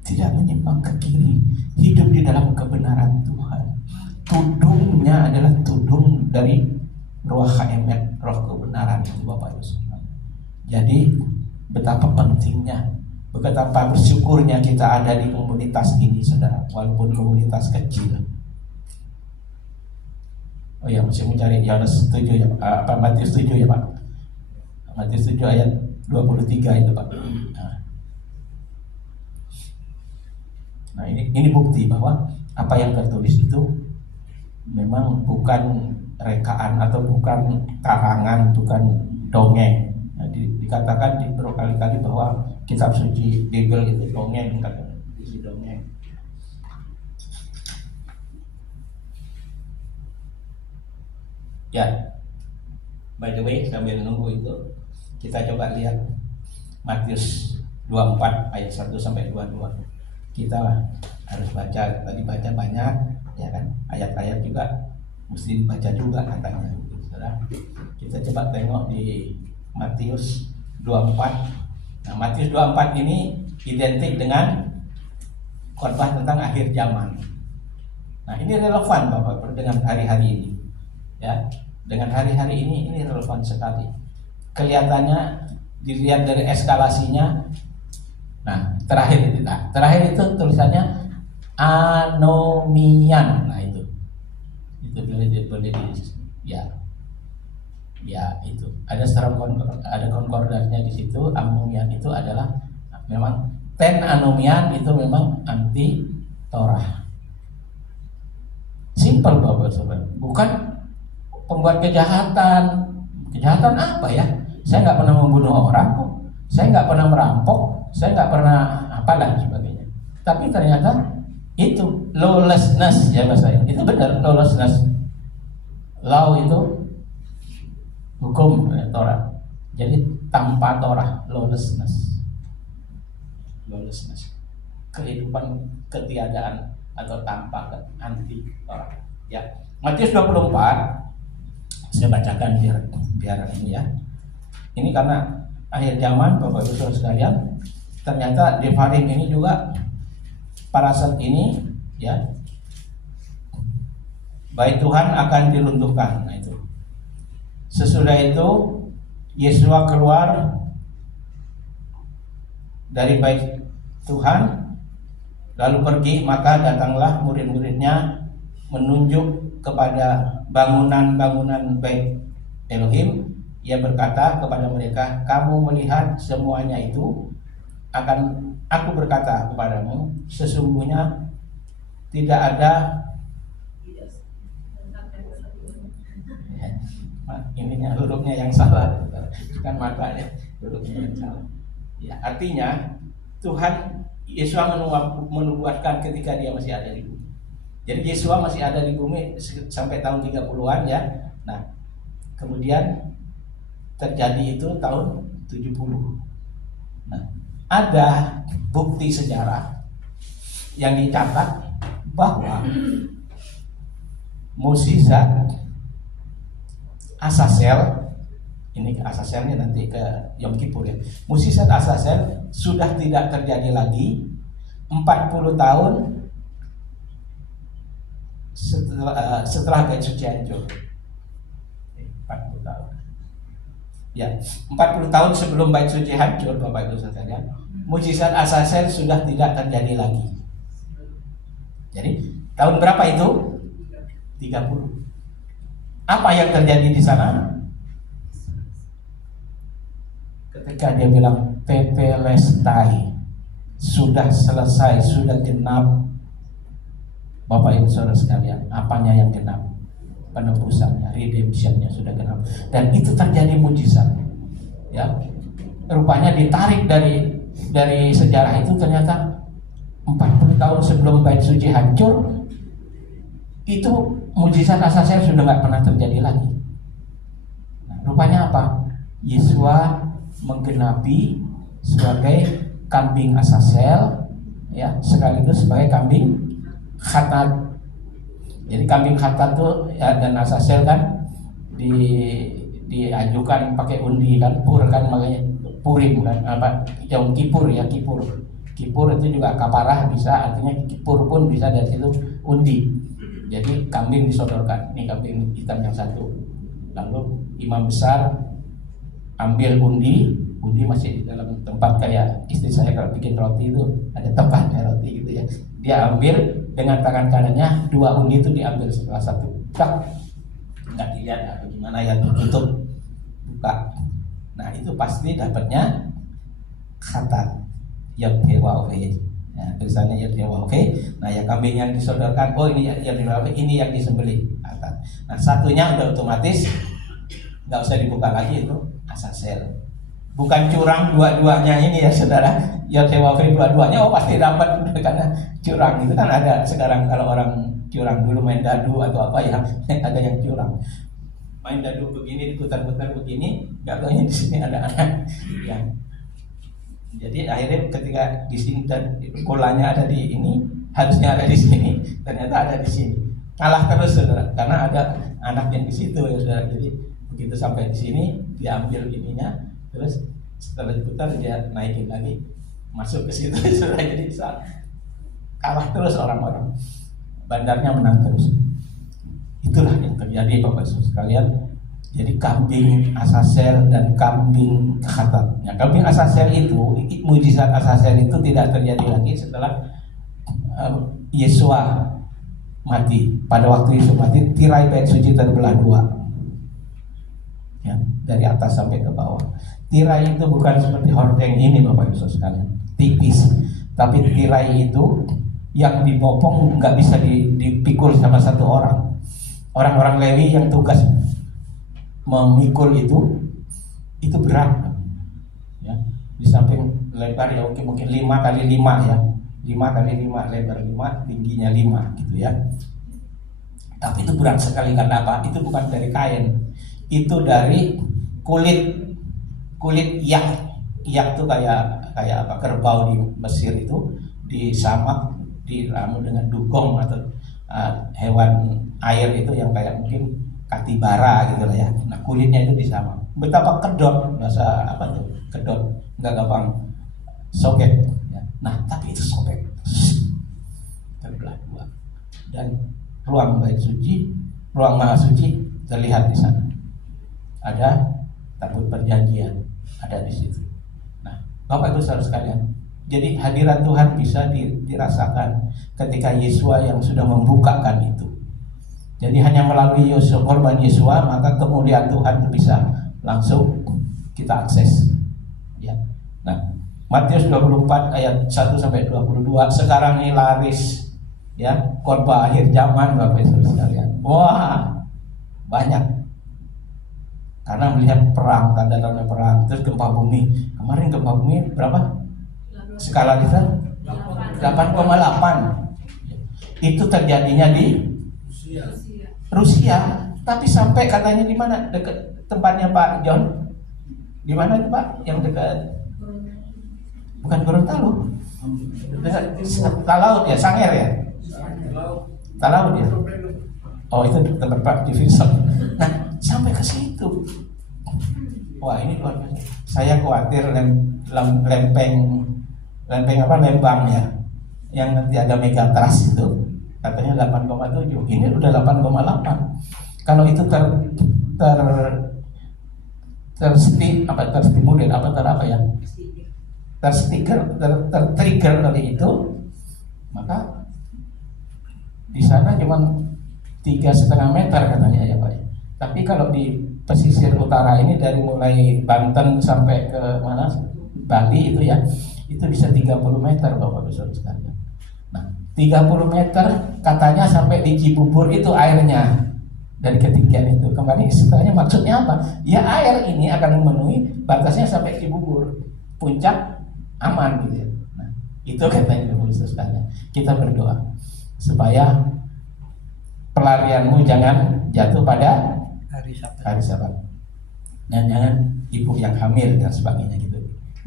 tidak menyimpang ke kiri, hidup di dalam kebenaran Tuhan. Tudungnya adalah tudung dari roh haemet, roh kebenaran itu Bapak Ibu. Jadi betapa pentingnya, betapa bersyukurnya kita ada di komunitas ini saudara, walaupun komunitas kecil. Oh ya, masih mencari Yohanes 7 ya Pak, Matius 7 ya Pak, Matius 7 ayat 23 itu Pak. Nah, Nah ini bukti bahwa apa yang tertulis itu memang bukan rekaan atau bukan karangan, bukan dongeng. Nah, dikatakan berkali-kali bahwa kitab suci Bible itu dongeng, isi dongeng. Ya, by the way, sambil nunggu itu kita coba lihat Matius 24 ayat 1 sampai 22. Kita harus baca, tadi baca banyak ya kan, ayat-ayat juga mesti dibaca juga katanya. Saudara, kita coba tengok di Matius 24. Nah, Matius 24 ini identik dengan khotbah tentang akhir zaman. Nah, ini relevan Bapak dengan hari-hari ini. Ya, dengan hari-hari ini relevan sekali. Kelihatannya dilihat dari eskalasinya. Nah, terakhir itu tulisannya anomian. Nah, itu boleh ya itu ada ada konkordannya di situ. Anomian itu adalah memang anomian itu memang anti Torah. Simpel Bapak Saudara, bukan pembuat kejahatan. Kejahatan apa ya? Saya nggak pernah membunuh orang kok. Saya nggak pernah merampok. Saya nggak pernah apalah sebagainya. Tapi ternyata itu lawlessness ya bahasa itu benar, lawlessness. Law itu hukum Torah. Jadi tanpa Torah, lawlessness. Kehidupan ketiadaan atau tanpa anti Torah. Ya. Matius 24 saya bacakan biar ini ya. Ini karena akhir zaman Bapak Ibu Saudara sekalian, ternyata Devarim ini juga pada saat ini ya, Bait Tuhan akan diruntuhkan. Nah itu. Sesudah itu Yesua keluar dari Bait Tuhan lalu pergi, maka datanglah murid-muridnya menunjuk kepada bangunan-bangunan Bait Elohim. Ia berkata kepada mereka, kamu melihat semuanya itu, akan aku berkata kepadamu, sesungguhnya tidak ada ininya hurufnya yang salah, kan makanya hurufnya yang salah. Ya, artinya Tuhan Yesus menubuatkan ketika dia masih ada di bumi. Jadi Yesus masih ada di bumi sampai tahun 30-an ya. Nah, kemudian terjadi itu tahun 70. Nah, ada bukti sejarah yang dicatat bahwa mukjizat Azazel, ini Azazelnya nanti ke Yom Kippur ya. Mukjizat Azazel sudah tidak terjadi lagi 40 tahun setelah Bait Suci hancur. 40 tahun. Ya, 40 tahun sebelum Bait Suci hancur, Bapak Ibu sekalian, mukjizat Azazel sudah tidak terjadi lagi. Jadi, tahun berapa itu? 30. Apa yang terjadi di sana? Ketika dia bilang Tetelestai, sudah selesai, sudah genap. Bapak Ibu Saudara sekalian, apanya yang genap? Penebusannya, redemptionnya sudah genap, dan itu terjadi mujizat. Ya, rupanya ditarik dari sejarah itu, ternyata 40 tahun sebelum Bait Suci hancur, itu mujizat Azazel sudah nggak pernah terjadi lagi. Nah, rupanya apa? Yesua menggenapi sebagai kambing Azazel, ya, sekaligus sebagai kambing khatat. Jadi kambing khatat tuh ya, dan Azazel kan diajukan pakai undi kan, pur kan, makanya Purim kan, apa Yom Kippur ya, Kippur itu juga kaparah bisa, artinya Kippur pun bisa dari situ undi. Jadi kambing disodorkan, ini kambing hitam yang satu, lalu imam besar ambil undi masih di dalam tempat, kayak istri saya kalau bikin roti itu ada tempatnya roti gitu ya, dia ambil dengan tangan kanannya, 2 undi itu diambil setelah satu, nggak dilihat atau gimana ya, tutup buka. Nah itu pasti dapatnya khatat Yahweh. Ya, tulisannya Yotewah. Nah, ya kambing yang disodorkan, oh ini Yotewah, ini yang disembelih. Nah, satunya udah otomatis nggak usah dibuka lagi, itu Azazel. Bukan curang dua-duanya ini ya saudara. Yotewah dua-duanya pasti dapat karena curang itu kan ada sekarang. Kalau orang curang dulu main dadu atau apa ya, ada yang curang. Main dadu begini diputar-putar begini, nggak tahunya di sini ada anak. Ya. Jadi akhirnya ketika di sini dan bolanya ada di ini, harusnya ada di sini, ternyata ada di sini. Kalah terus saudara, karena ada anak yang di situ ya saudara. Jadi begitu sampai di sini diambil ininya, terus setelah diputar dia naikin lagi masuk ke situ saudara. Jadi kalah terus orang-orang, bandarnya menang terus. Itulah yang terjadi Bapak Ibu sekalian. Jadi kambing Azazel dan kambing Khatat. Ya, kambing Azazel itu, mujizat Azazel itu tidak terjadi lagi setelah Yesua mati. Pada waktu Yesus mati, tirai bait suci terbelah dua. Ya, dari atas sampai ke bawah. Tirai itu bukan seperti hordeng ini Bapak Ibu sekalian, tipis. Tapi tirai itu yang dibopong nggak bisa dipikul sama satu orang. Orang-orang Lewi yang tugas memikul itu berat ya. Di samping lebar ya mungkin 5 kali 5 ya, 5 kali 5 lebar 5, tingginya 5 gitu ya. Tapi itu berat sekali karena apa? Itu bukan dari kain, itu dari kulit yak itu kayak apa, kerbau di Mesir itu disamak, diramu dengan dugong atau hewan air itu yang kayak mungkin katibara gitu lah ya. Nah, kulitnya itu disamak. Betapa kedot, bahasa apa tuh? Kedot, nggak gampang sobek ya. Nah, tapi itu sobek terbelah dua. Dan ruang bait suci, ruang maha suci terlihat di sana. Ada tabut perjanjian, ada di situ. Nah, Bapak Ibu Saudara sekalian, jadi hadirat Tuhan bisa dirasakan ketika Yesua yang sudah membukakan itu. Jadi hanya melalui Yesua, korban Yesua, maka kemuliaan Tuhan itu bisa langsung kita akses. Ya. Nah, Matius 24 ayat 1 sampai 22. Sekarang ini laris ya, khotbah akhir zaman Bapak Ibu sekalian. Wah, banyak. Karena melihat perang, tanda-tanda perang, terus gempa bumi. Kemarin gempa bumi berapa? Skala Richter 8,8. Itu terjadinya di Rusia, tapi sampai katanya di mana dekat tempatnya Pak John? Di mana itu Pak? Yang dekat bukan Gorontalo, dekat Talaut ya, Sanger ya, Talaut ya. Oh itu tempat Pak Divinson. Nah sampai ke situ. Wah ini luar biasa. Saya khawatir lempeng Lembang ya, yang nanti ada megatrust itu katanya 8,7, ini udah 8,8. Kalau itu tertrigger dari itu, maka di sana cuma 3,5 meter katanya ya Pak. Tapi kalau di pesisir utara ini dari mulai Banten sampai ke mana Bali itu ya, itu bisa 30 meter Bapak Ibu sekalian. Nah, 30 meter katanya sampai di Cibubur itu airnya dari ketinggian itu. Kembali istilahnya maksudnya apa? Ya air ini akan memenuhi batasnya sampai Cibubur, puncak aman gitu ya. Nah, itu katanya Bapak Ibu sekalian. Kita berdoa supaya pelarianmu jangan jatuh pada hari Sabat. Dan jangan ibu yang hamil dan sebagainya gitu.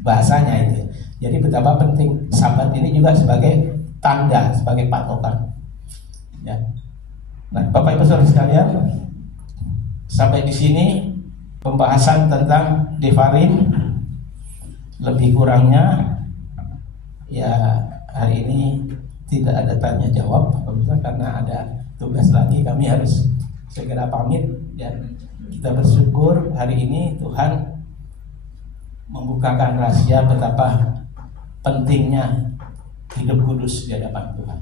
Bahasanya itu. Jadi betapa penting Sabat ini juga sebagai tanda, sebagai patokan. Ya. Nah, Bapak Ibu Saudara sekalian, sampai di sini pembahasan tentang Devarim. Lebih kurangnya ya hari ini tidak ada tanya jawab karena ada tugas lagi, kami harus segera pamit dan kita bersyukur hari ini Tuhan membukakan rahasia betapa pentingnya hidup kudus di hadapan Tuhan.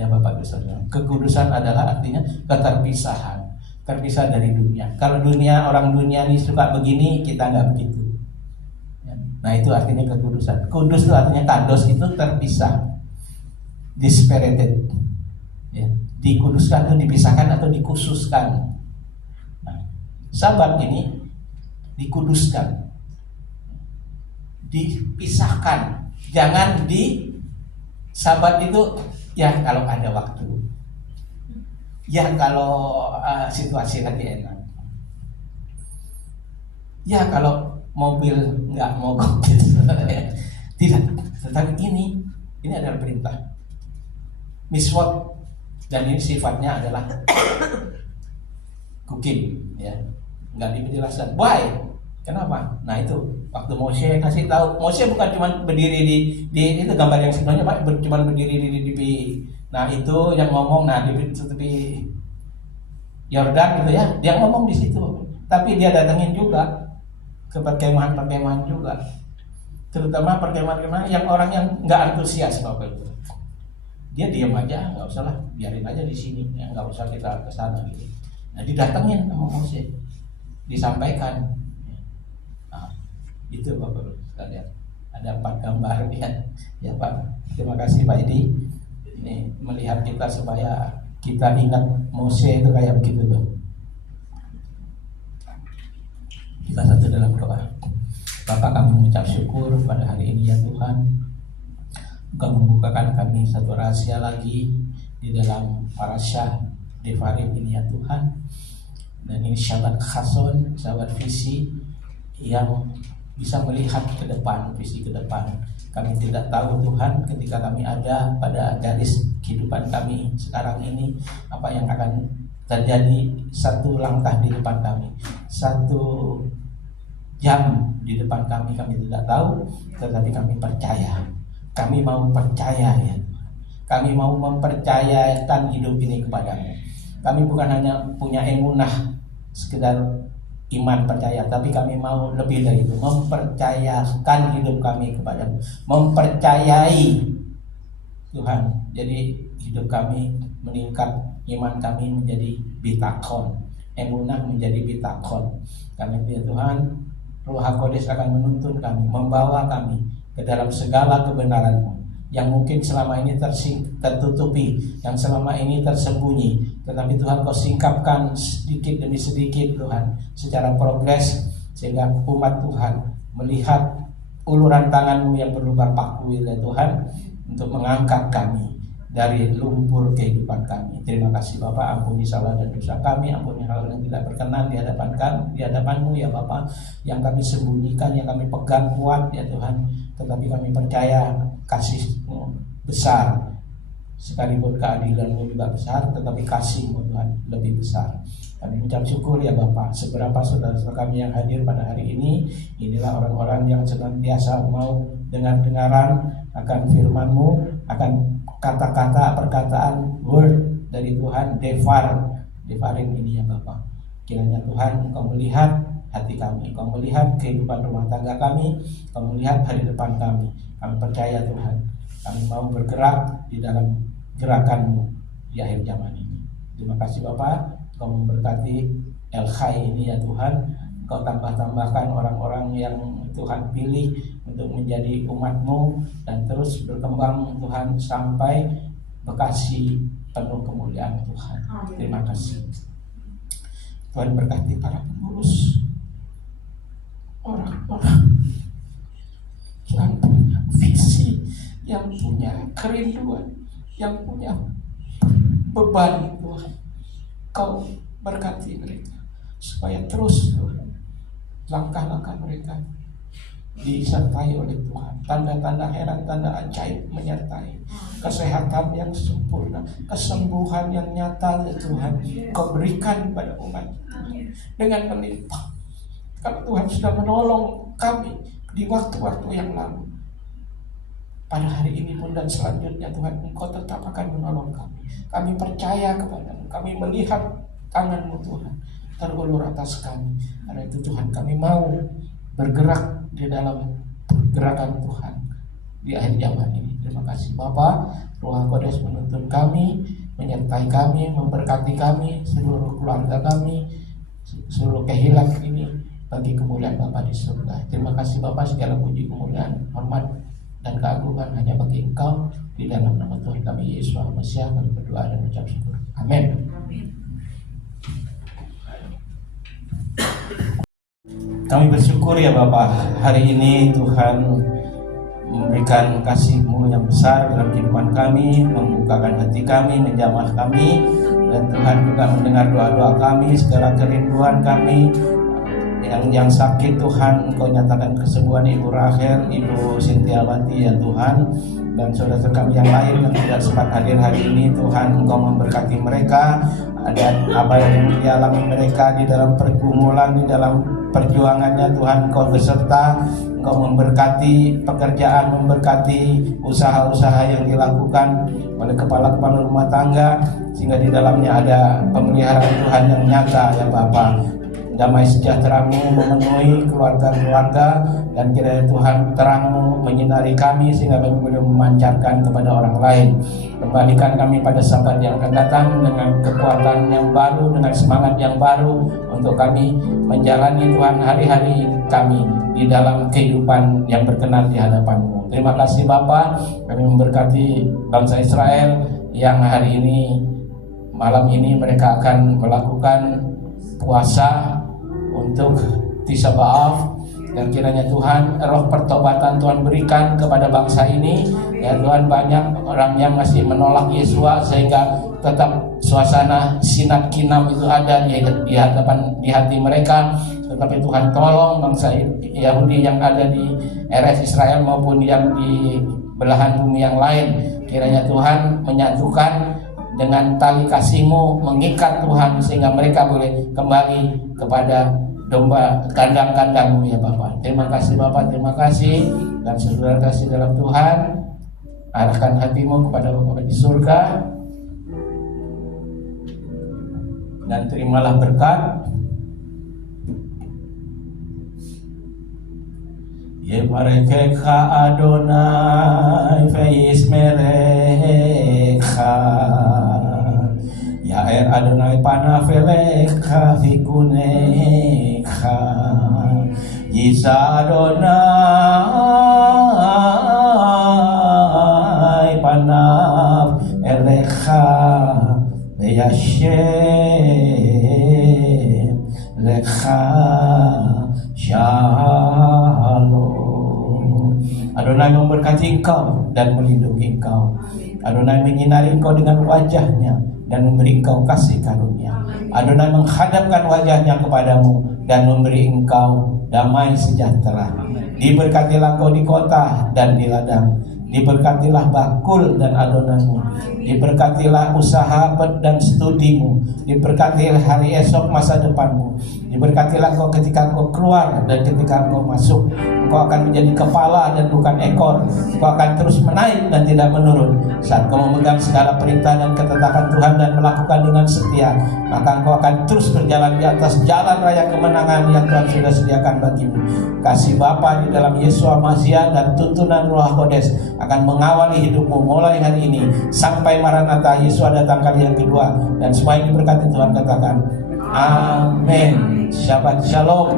Ya Bapak Ibu Saudara, kekudusan adalah artinya keterpisahan, terpisah dari dunia. Kalau orang dunia ini suka begini, kita nggak begitu. Nah itu artinya kekudusan. Kudus itu artinya kados, itu terpisah. Dispirited, ya, dikuduskan atau dipisahkan atau dikhususkan. Nah, Sabat ini dikuduskan, dipisahkan. Jangan di Sabat itu ya kalau ada waktu, ya kalau situasi lagi enak, ya kalau mobil nggak mogok gitu. Tidak, tetapi ini adalah perintah miswak, dan ini sifatnya adalah cooking, ya, nggak dijelaskan why, kenapa. Nah itu waktu Moshe kasih tahu, Moshe bukan cuma berdiri di itu gambar yang sebenarnya Pak, cuma berdiri di nah itu yang ngomong, nah di tepi Yordan gitu ya, dia ngomong di situ, tapi dia datengin juga ke perkemahan juga, terutama perkemahan yang orang yang nggak antusias Bapak itu. Dia diam aja, nggak usah lah, biarin aja di sini, ya, nggak usah kita ke sana gitu. Nah didatengin sama Mose, disampaikan. Nah, itu Bapak sekalian. Ada 4 gambar ya Pak. Terima kasih Pak Edi. Ini melihat kita supaya kita ingat Mose itu kayak begitu tuh. Kita satu dalam doa. Bapak, kami mengucap syukur pada hari ini ya Tuhan. Engkau membukakan kami satu rahasia lagi di dalam parasyah Devarim ini ya Tuhan. Dan ini Syabat Khason, Syabat visi yang bisa melihat ke depan, visi ke depan. Kami tidak tahu Tuhan ketika kami ada pada garis kehidupan kami sekarang ini, apa yang akan terjadi satu langkah di depan kami, satu jam di depan kami tidak tahu, tetapi kami percaya. Kami mau percaya ya, kami mau mempercayakan hidup ini kepadamu. Kami bukan hanya punya emunah, sekedar iman percaya, tapi kami mau lebih dari itu, mempercayakan hidup kami kepadamu, mempercayai Tuhan. Jadi hidup kami meningkat, iman kami menjadi bitakon, emunah menjadi bitakon. Karena itu ya Tuhan, Ruh HaKodes akan menuntun kami, membawa kami ke dalam segala kebenaran-Mu yang mungkin selama ini tertutupi, yang selama ini tersembunyi. Tetapi Tuhan, Kau singkapkan sedikit demi sedikit Tuhan, secara progres, sehingga umat Tuhan melihat uluran tangan-Mu yang berlubang paku ya Tuhan, untuk mengangkat kami dari lumpur kehidupan kami. Terima kasih Bapak, ampuni salah dan dosa kami, ampuni hal yang tidak berkenan di hadapan-Mu ya Bapak, yang kami sembunyikan, yang kami pegang kuat ya Tuhan, tetapi kami percaya kasih-Mu besar, sekalipun keadilan-Mu juga besar, tetapi kasih-Mu Tuhan lebih besar. Kami ucap syukur ya Bapak, seberapa saudara-saudara kami yang hadir pada hari ini, inilah orang-orang yang senantiasa mau dengar-dengaran akan firman-Mu, akan kata-kata perkataan word dari Tuhan, Devarim ini ya Bapak. Kiranya Tuhan Engkau melihat hati kami, Engkau melihat kehidupan rumah tangga kami, Engkau melihat hari depan kami. Kami percaya Tuhan, kami mau bergerak di dalam gerakan-Mu di akhir zaman ini. Terima kasih Bapak, Engkau memberkati El-Khai ini ya Tuhan. Engkau tambah-tambahkan orang-orang yang Tuhan pilih untuk menjadi umat-Mu, dan terus berkembang Tuhan sampai Bekasi penuh kemuliaan Tuhan. Terima kasih Tuhan, berkati para pengurus, orang-orang yang punya visi, yang punya kerinduan, yang punya beban Tuhan. Kau berkati mereka supaya terus Tuhan, langkah-langkah mereka disertai oleh Tuhan, tanda-tanda heran, tanda ajaib menyertai, kesehatan yang sempurna, kesembuhan yang nyata ya Tuhan, Kau berikan pada umat dengan melimpah. Kalau Tuhan sudah menolong kami di waktu-waktu yang lalu, pada hari ini pun dan selanjutnya Tuhan, Engkau tetap akan menolong kami. Kami percaya kepada-Mu, kami melihat tangan-Mu Tuhan terulur atas kami. Karena itu Tuhan, kami mau bergerak di dalam gerakan Tuhan di akhir zaman ini. Terima kasih Bapa, Ruh HaKodes menuntun kami, menyertai kami, memberkati kami, seluruh keluarga kami, seluruh kehilangan ini bagi kemuliaan Bapa di surga. Terima kasih Bapa, segala puji kemuliaan hormat dan keagungan hanya bagi Engkau. Di dalam nama Tuhan kami Yesus Mesias kami berdoa dan mengucap syukur. Amin. Kami bersyukur ya Bapak, hari ini Tuhan memberikan kasih-Mu yang besar dalam kehidupan kami, membukakan hati kami, menjamah kami, dan Tuhan juga mendengar doa-doa kami, segala kerinduan kami. Yang sakit Tuhan, Engkau nyatakan kesembuhan Ibu Rachel, Ibu Sintiawati ya Tuhan, dan saudara kami yang lain yang tidak sempat hadir hari ini. Tuhan, Engkau memberkati mereka, ada apa yang dialami mereka di dalam pergumulan, di dalam perjuangannya. Tuhan, Engkau beserta, Engkau memberkati pekerjaan, memberkati usaha-usaha yang dilakukan oleh kepala-kepala rumah tangga, sehingga di dalamnya ada pemeliharaan Tuhan yang nyata ya Bapa. Damai sejahtera-Mu memenuhi keluarga-keluarga, dan kiranya Tuhan terang-Mu menyinari kami sehingga kami boleh memancarkan kepada orang lain. Kembalikan kami pada Sabat yang akan datang dengan kekuatan yang baru, dengan semangat yang baru untuk kami menjalani Tuhan hari-hari kami di dalam kehidupan yang berkenan di hadapan-Mu. Terima kasih Bapa, kami memberkati bangsa Israel yang hari ini, malam ini mereka akan melakukan puasa untuk Tisha B'Av, dan kiranya Tuhan roh pertobatan Tuhan berikan kepada bangsa ini ya Tuhan. Banyak orang yang masih menolak Yesua sehingga tetap suasana sinat kinam itu ada di hati mereka. Tetapi Tuhan tolong bangsa Yahudi yang ada di RS Israel maupun yang di belahan bumi yang lain, kiranya Tuhan menyatukan dengan tali kasih-Mu, mengikat Tuhan sehingga mereka boleh kembali kepada domba kandang-kandang-Mu ya Bapak. Terima kasih Bapak, terima kasih. Dan saudara kasih dalam Tuhan, arahkan hatimu kepada Bapa di surga, dan terimalah berkat. Yevarekecha Adonai ve'yismerecha, Ya'er Adonai panav elecha v'yikunecha, Yisa Adonai panav elecha ve'yashem lecha shalom. Adonai memberkati engkau dan melindungi engkau. Adonai menyinari engkau dengan wajahnya dan memberi engkau kasih karunia. Adonai menghadapkan wajahnya kepadamu dan memberi engkau damai sejahtera. Diberkatilah engkau di kota dan di ladang. Diberkatilah bakul dan adonanmu. Diberkatilah usaha dan studimu. Diberkatilah hari esok masa depanmu. Diberkatilah engkau ketika engkau keluar dan ketika engkau masuk. Engkau akan menjadi kepala dan bukan ekor. Engkau akan terus menaik dan tidak menurun. Saat kau memegang segala perintah dan ketetapan Tuhan dan melakukan dengan setia, maka engkau akan terus berjalan di atas jalan raya kemenangan yang Tuhan sudah sediakan bagimu. Kasih Bapa di dalam Yesus Mesias dan tuntunan Roh Kudus akan mengawali hidupmu mulai hari ini sampai Maranatha Yesus datang kali yang kedua. Dan semua ini berkati Tuhan katakan amin. Shabbat Shalom.